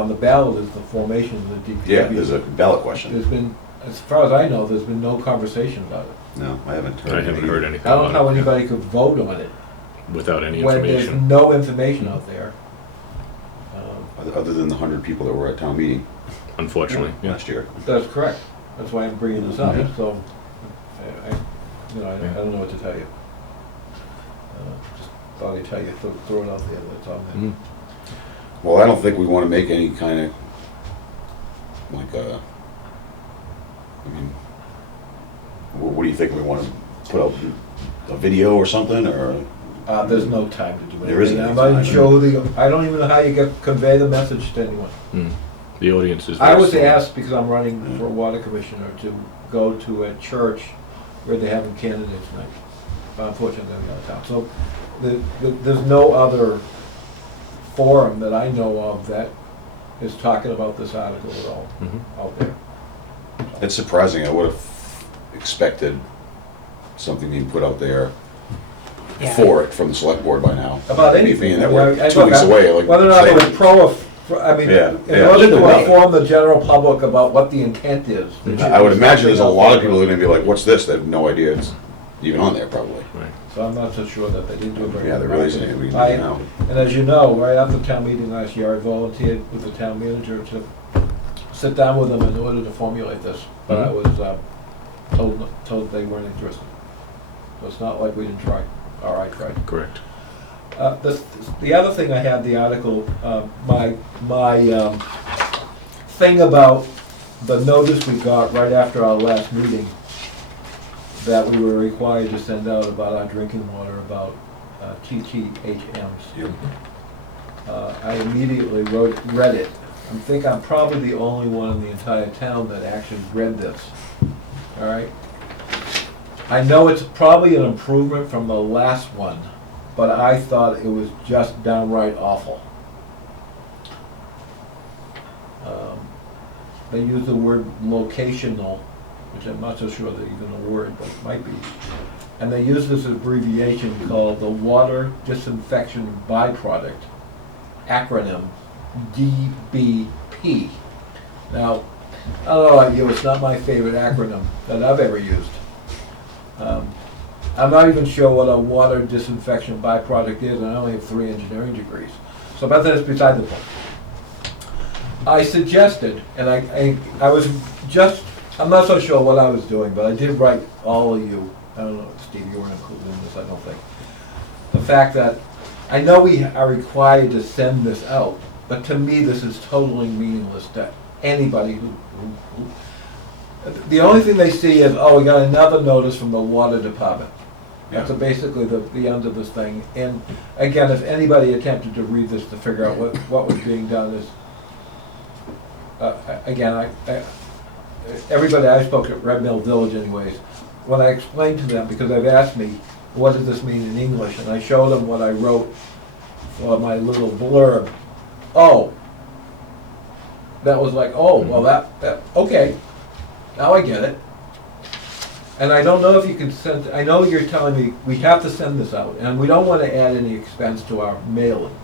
the ballot is the formation of the DPW. Yeah, there's a ballot question. There's been, as far as I know, there's been no conversation about it. No, I haven't heard. I haven't anything. heard anything I don't know how about it anybody could vote on it without any when there's information, no information out there. Other than the 100 people that were at town meeting unfortunately. Yeah. last year. That's correct. That's why I'm bringing this up, Mhm. so, I don't know what to tell you. Just thought I'd tell you, throw it out there, that's all. Mhm. Well, I don't think we want to make any kind of, what do you think? We want to put out a video or something, or? There's no time to do anything. There isn't I'm any not even time. sure I don't even know how you convey the message to anyone. Mm. The audience is I very was small. asked, because I'm running for water commissioner, to go to a church where they're having candidates night. But unfortunately, I'm out of town. So there's no other forum that I know of that is talking about this article at all Mhm. out there. It's surprising. I would have expected something being put out there Yeah. for it from the select board by now. About anything. Being that we're Yeah, 2 weeks away, like. Whether or not it was say- pro or, I mean, Yeah, in yeah. order to Either way. inform the general public about what the intent is. there should I would be imagine there's a something lot out of people there. that are gonna be like, what's this? They have no idea. It's, even on there probably. So I'm not so sure that they didn't do a very good Yeah, there really isn't marketing. anything we can do now. And as you know, right after the town meeting last year, I volunteered with the town manager to sit down with them in order to formulate this. But I was told they weren't interested. So it's not like we didn't try, or I tried. Correct. The other thing I had, the article, my thing about the notice we got right after our last meeting that we were required to send out about our drinking water, about TTHMs. Yep. I immediately read it. I think I'm probably the only one in the entire town that actually read this. All right? I know it's probably an improvement from the last one, but I thought it was just downright awful. They use the word locational, which I'm not so sure that even a word, but it might be. And they use this abbreviation called the Water Disinfection Byproduct, acronym DBP. Now, I don't know about you, it's not my favorite acronym that I've ever used. I'm not even sure what a water disinfection byproduct is, and I only have 3 engineering degrees. So, but that's beside the point. I suggested, and I was just, I'm not so sure what I was doing, but I did write all of you, I don't know, Steve, you weren't included in this, I don't think. The fact that, I know we are required to send this out, but to me, this is totally meaningless to anybody who the only thing they see is, oh, we got another notice from the water department. That's basically the end of this thing. And again, if anybody attempted to read this to figure out what was being done is, again, everybody I spoke at Red Mill Village anyways, when I explained to them, because they've asked me, what does this mean in English? And I showed them what I wrote for my little blurb. Oh, that was like, oh, well that okay, now I get it. And I don't know if you can send, I know you're telling me we have to send this out, and we don't want to add any expense to our mailing.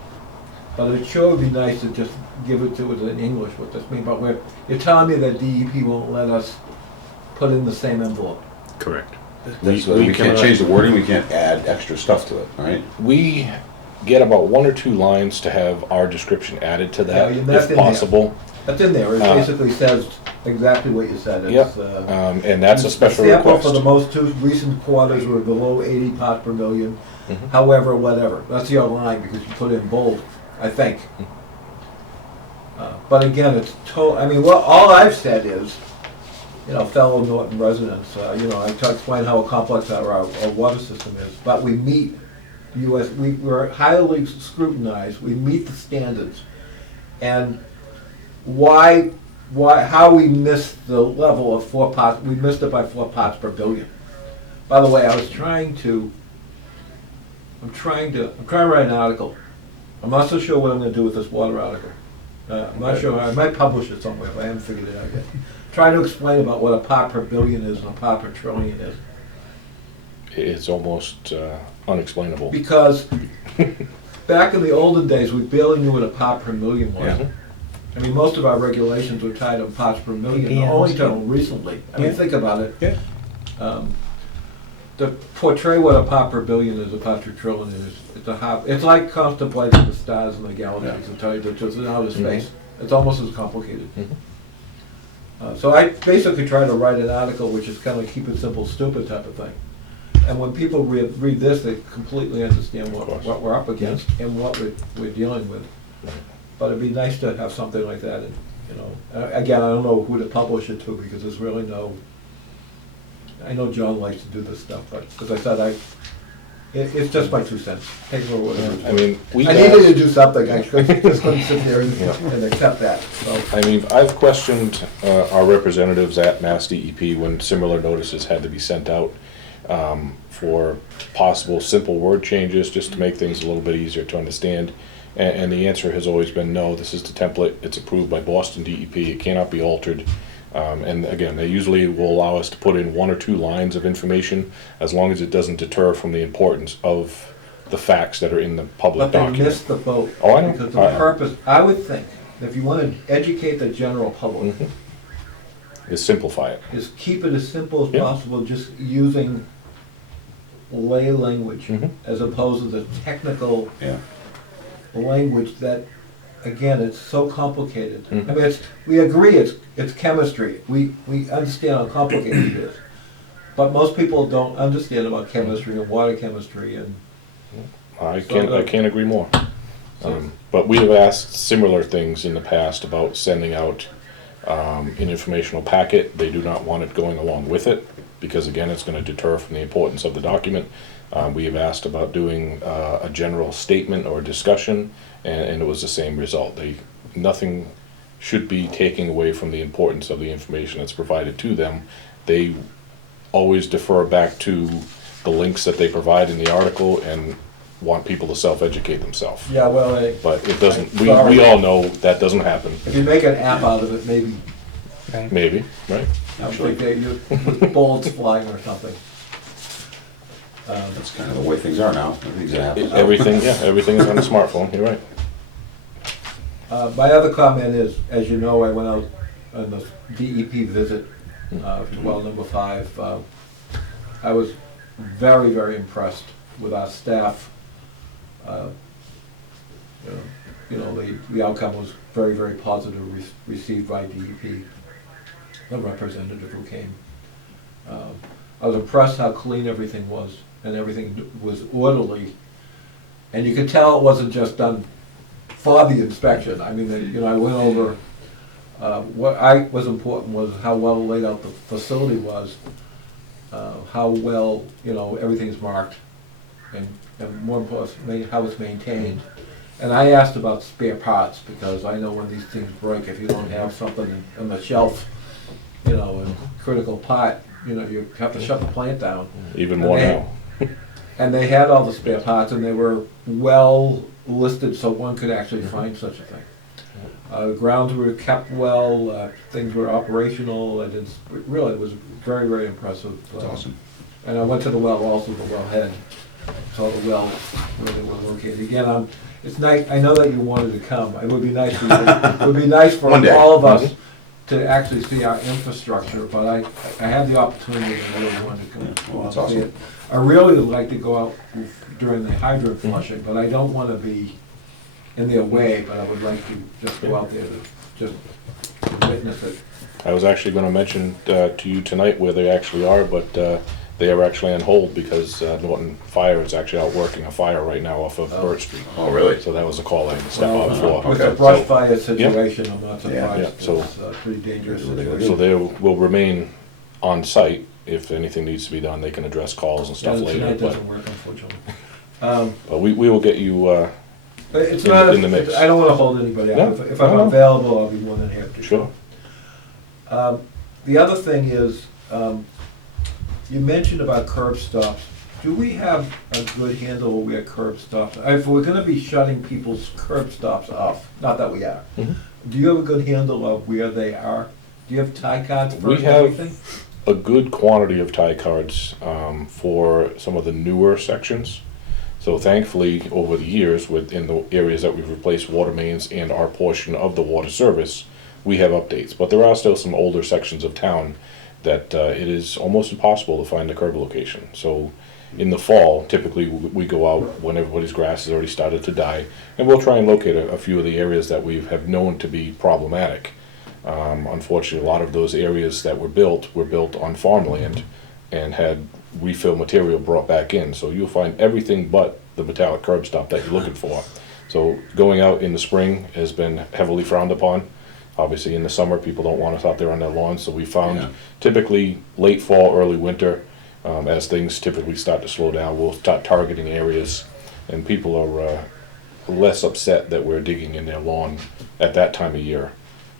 But it sure would be nice to just give it to us in English what this means. But you're telling me that DEP won't let us put in the same envelope. Correct. We can't cannot- change the wording, we can't add extra stuff to it, right? We get about 1 or 2 lines to have our description added to that, Yeah, and that's if in there. possible. That's in there. It Uh, basically says exactly what you said. It's, Yep. And that's a special the sample request. for the most 2 recent quarters were below 80 parts per million. Mhm. However, whatever. That's your line because you put in bold, I think. But again, it's I mean, well, all I've said is, you know, fellow Norton residents, you know, I explain how complex our water system is, but we meet we're highly scrutinized, we meet the standards. And how we missed the level of 4 parts, we missed it by 4 parts per billion. By the way, I'm trying to write an article. I'm not so sure what I'm gonna do with this water article. I'm not sure, I might publish it somewhere, but I haven't figured it out yet. Trying to explain about what a part per billion is and a part per trillion is. It's almost unexplainable. Because back in the olden days, we barely knew what a part per million was. Yeah. I mean, most of our regulations were tied to parts per million, PPMs, only yeah. until recently. I mean, Yeah. think about it. Yeah. To portray what a part per billion is, a part per trillion is, it's like contemplating the stars and the galaxies, to tell you the truth, in outer space. It's almost as complicated. Mhm. So I basically try to write an article which is kind of keep it simple, stupid type of thing. And when people read this, they completely understand Of course. what we're up against and what we're dealing with. But it'd be nice to have something like that, and, you know, again, I don't know who to publish it to, because there's really no, I know John likes to do this stuff, but, as I said, it's just my 2 cents, take it or whatever. it's I worth. mean, we I needed to do something, I just couldn't sit there Yeah. and accept that, so. I mean, I've questioned our representatives at Mass DEP when similar notices had to be sent out for possible simple word changes, just to make things a little bit easier to understand. And the answer has always been no, this is the template, it's approved by Boston DEP, it cannot be altered. And again, they usually will allow us to put in 1 or 2 lines of information, as long as it doesn't deter from the importance of the facts that are in the public But they document. missed the boat. Oh, I know. Because the purpose, I would think, if you want to educate the general public, Mhm. Is simplify it. is keep it as simple as Yeah. possible, just using lay language Mhm. as opposed to the technical Yeah. language that, again, it's so complicated. Mhm. I mean, we agree it's chemistry. We understand how complicated it is. But most people don't understand about chemistry and water chemistry and, I can't agree more. But we have asked similar things in the past about sending out an informational packet. They do not want it going along with it, because again, it's gonna deter from the importance of the document. We have asked about doing a general statement or discussion, and it was the same result. Nothing should be taking away from the importance of the information that's provided to them. They always defer back to the links that they provide in the article and want people to self-educate themselves. yeah, well, But it doesn't, we Sorry. all know that doesn't happen, if you make an app out of it, maybe, Right. maybe, right? I think that you, with bullets flying or something. That's kind of the way things are now. Everything's an app. Everything is on the smartphone, you're right. My other comment is, as you know, I went out on the DEP visit to well number 5. I was very, very impressed with our staff. The outcome was very, very positive, received by DEP, the representative who came. I was impressed how clean everything was, and everything was orderly. And you could tell it wasn't just done for the inspection. I mean, I went over, what was important was how well laid out the facility was, how well, everything's marked, and more importantly, how it's maintained. And I asked about spare parts, because I know when these things break, if you don't have something on the shelf, a critical part, you have to shut the plant down. Even more now. And they had all the spare parts, and they were well listed, so one could actually find such a thing. The grounds were kept well, things were operational, and it was very, very impressive. That's awesome. And I went to the well, also the wellhead, saw the well where they were located. Again, it's nice, I know that you wanted to come. It would be nice for you, it would be nice for One day. all of us to actually see our infrastructure, but I had the opportunity and I really wanted to come. Well, that's see awesome. it. I really would like to go out during the hydrant flushing, but I don't want to be in their way, but I would like to just go out there to just witness it. I was actually gonna mention to you tonight where they actually are, but they are actually on hold because Norton Fire is actually out working a fire right now off of Birch Street. Oh, really? So that was a call I had to step out Well, for. with Okay. the brush So- fire situation, I'm not Yeah, surprised. yeah, so- It's a pretty dangerous What are they gonna situation. So they will remain on site. If anything needs to be done, they can address calls and stuff Yeah, later. tonight But doesn't work, unfortunately. we will get you, It's In- not, in the mix. I don't want to hold anybody No, up. If I'm no, no. available, I'll be more than happy to. sure. The other thing is, you mentioned about curb stops. Do we have a good handle on where curb stops, if we're gonna be shutting people's curb stops off, not that we are, Mhm. do you have a good handle of where they are? Do you have tie cards for We have- everything? A good quantity of tie cards for some of the newer sections. So thankfully, over the years, within the areas that we've replaced water mains and our portion of the water service, we have updates. But there are still some older sections of town that it is almost impossible to find a curb location. So in the fall, typically we go out when everybody's grass has already started to die, and we'll try and locate a few of the areas that we have known to be problematic. Unfortunately, a lot of those areas that were built on farmland and had refill material brought back in. So you'll find everything but the metallic curb stop that you're looking for. So going out in the spring has been heavily frowned upon. Obviously, in the summer, people don't want us out there on their lawns, so we found Yeah. typically late fall, early winter, as things typically start to slow down, we'll start targeting areas, and people are less upset that we're digging in their lawn at that time of year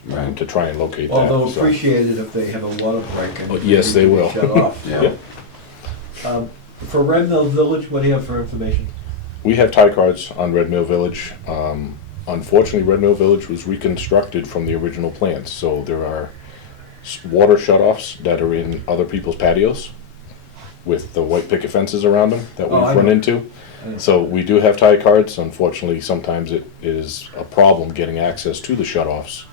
Right. to try and locate Well, that. they'll so. appreciate it if they have a water break and. Oh, yes, they will. Shut off. Yeah. Yep. For Red Mill Village, what do you have for information? We have tie cards on Red Mill Village. Unfortunately, Red Mill Village was reconstructed from the original plans, so there are water shutoffs that are in other people's patios with the white picket fences around them that Oh, we've I run know. into. So we do have tie cards. Unfortunately, sometimes it is a problem getting access to the shutoffs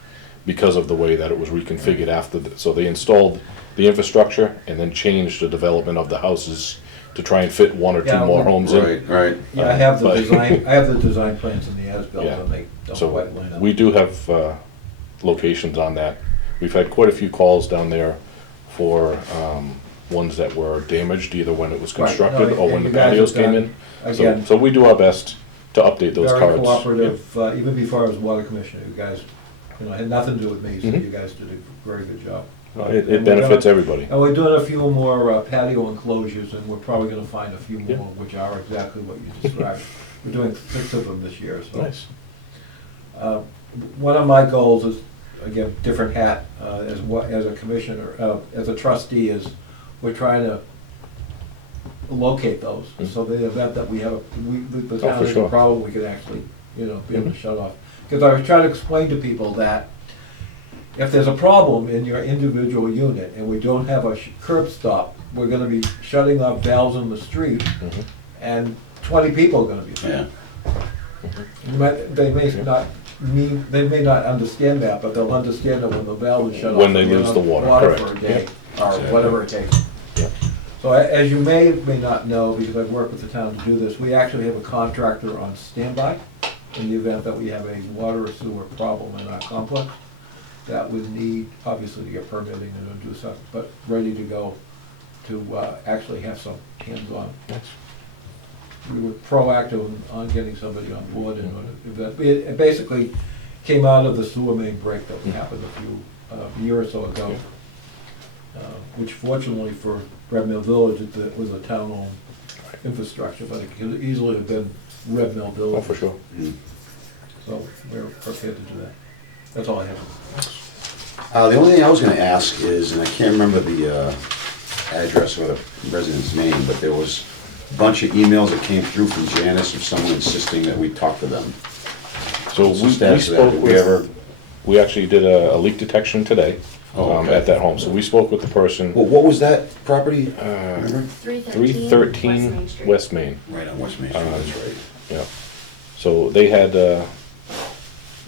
because of the way that it was reconfigured after. So they installed the infrastructure and then changed the development of the houses to try and fit one or two Yeah, more well, homes in. Right. Yeah, I have the But- design plans in the as-built, Yeah. and they don't So quite line up. we do have locations on that. We've had quite a few calls down there for ones that were damaged, either when it was Right, constructed no, or when and the you guys patios have came done, in. So, Again, so we do our best to update those very cards. cooperative, even before I was water commissioner, you guys, had nothing to do with me, so Mhm. you guys did a very good job. Yeah. It And we're benefits gonna- everybody. And we're doing a few more patio enclosures, and we're probably gonna find a few Yeah. more, which are exactly what you described. We're doing 6 of them this year, so. Nice. One of my goals is, again, different hat, as a commissioner, as a trustee, is we're trying to locate those. So the event that we have, the town for has a sure. problem, we can actually, be able to shut off. Because I was trying to explain to people that if there's a problem in your individual unit and we don't have a curb stop, we're gonna be shutting off valves in the street Mhm. and 20 people are gonna be Yeah. They may not understand that, but they'll understand it when the valve is shut off. When they and you're lose on the water, for a correct. day, or Exactly. whatever it takes. Yeah. So as you may not know, because I've worked with the town to do this, we actually have a contractor on standby in the event that we have a water or sewer problem in our complex. That would need, obviously, to get permitting and to do stuff, but ready to go to actually have some hands-on. Nice. We were proactive on getting somebody on board in order to, it basically came out of the sewer main break that happened a year or so ago, which fortunately for Red Mill Village, it was a town-owned infrastructure, but it could easily have been Red Mill Village. Oh, for sure. Mm. So we're prepared to do that. That's all I have. The only thing I was gonna ask is, and I can't remember the address or the resident's name, but there was a bunch of emails that came through from Janice of someone insisting that we talk to them. So What's the we status of that? spoke Did we ever, we actually did a leak detection today Oh, okay. at that home. So we spoke with the person, what was that property? uh, Remember? 313 West Main. Right on West Main Street, that's right. Yeah. So they had a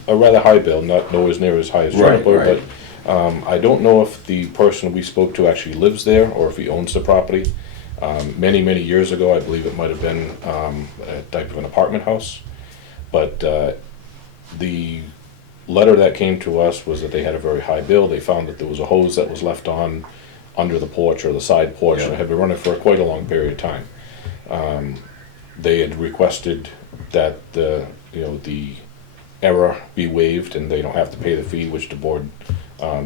rather high bill, not nowhere near as high as Right, Juniper, right. but I don't know if the person we spoke to actually lives there or if he owns the property. Many, many years ago, I believe it might have been a type of an apartment house. But the letter that came to us was that they had a very high bill. They found that there was a hose that was left on under the porch or the side porch, and Yeah. it had been running for quite a long period of time. They had requested that the error be waived and they don't have to pay the fee, which the board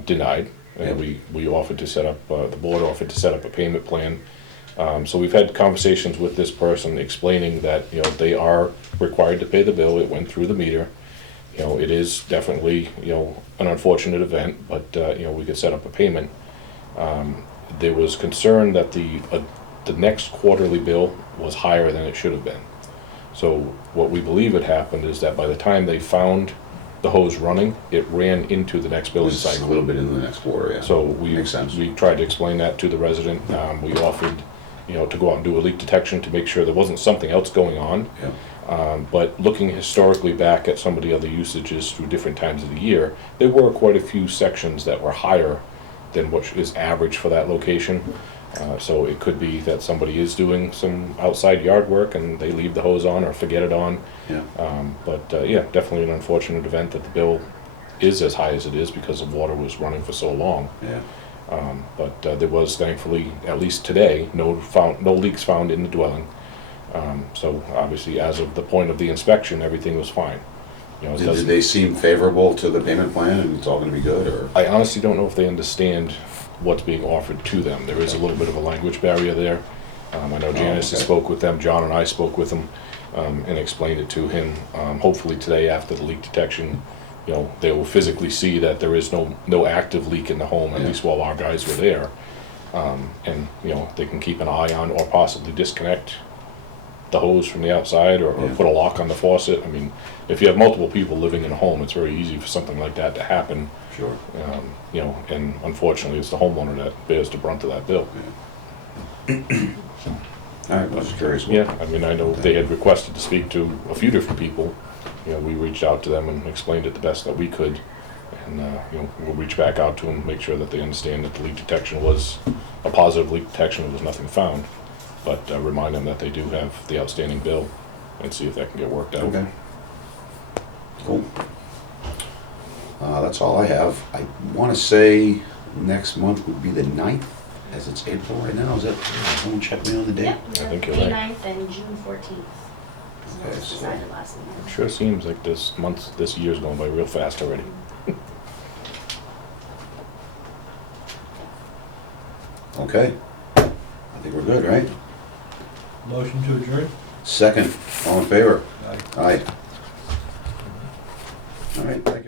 denied. And we offered to set up, the board offered to set up a payment plan. So we've had conversations with this person explaining that, they are required to pay the bill. It went through the meter. It is definitely, an unfortunate event, but, we could set up a payment. There was concern that the next quarterly bill was higher than it should have been. So what we believe had happened is that by the time they found the hose running, it ran into the next It billing was cycle. a little bit into the next quarter, yeah. So we Makes sense. tried to explain that to the resident. We offered, to go out and do a leak detection to make sure there wasn't something else going on. Yeah. But looking historically back at some of the other usages through different times of the year, there were quite a few sections that were higher than what is average for that location. So it could be that somebody is doing some outside yard work and they leave the hose on or forget it on. Yeah. But definitely an unfortunate event that the bill is as high as it is because the water was running for so long. Yeah. But there was thankfully, at least today, no leaks found in the dwelling. So obviously, as of the point of the inspection, everything was fine. It Did doesn't- they seem favorable to the payment plan and it's all gonna be good, or? I honestly don't know if they understand what's being offered to them. There is a little bit of a language barrier there. I know Janice has okay. spoke with them, John and I spoke with them, and explained it to him. Hopefully today, after the leak detection, they will physically see that there is no active leak in the home, at Yeah. least while our guys were there. And, they can keep an eye on or possibly disconnect the hose from the outside or Yeah. put a lock on the faucet. I mean, if you have multiple people living in a home, it's very easy for something like that to happen. Sure. And unfortunately, it's the homeowner that bears the brunt of that bill. All right, I was just curious. Yeah, I mean, I know they had requested to speak to a few different people. We reached out to them and explained it the best that we could. And, we'll reach back out to them, make sure that they understand that the leak detection was a positive leak detection, there was nothing found. but remind them that they do have the outstanding bill and see if that can get worked out. Okay. Cool. That's all I have. I want to say next month would be the 9th, as it's April right now. Is that, someone check me on the date? Yep, I think you're May right. 9th and June 14th. Is what Okay, was so- decided last month. Sure seems like this year's going by real fast already. Okay. I think we're good, right? Motion to adjourn? Second, all in favor? Aye. Aye. All right, thank you.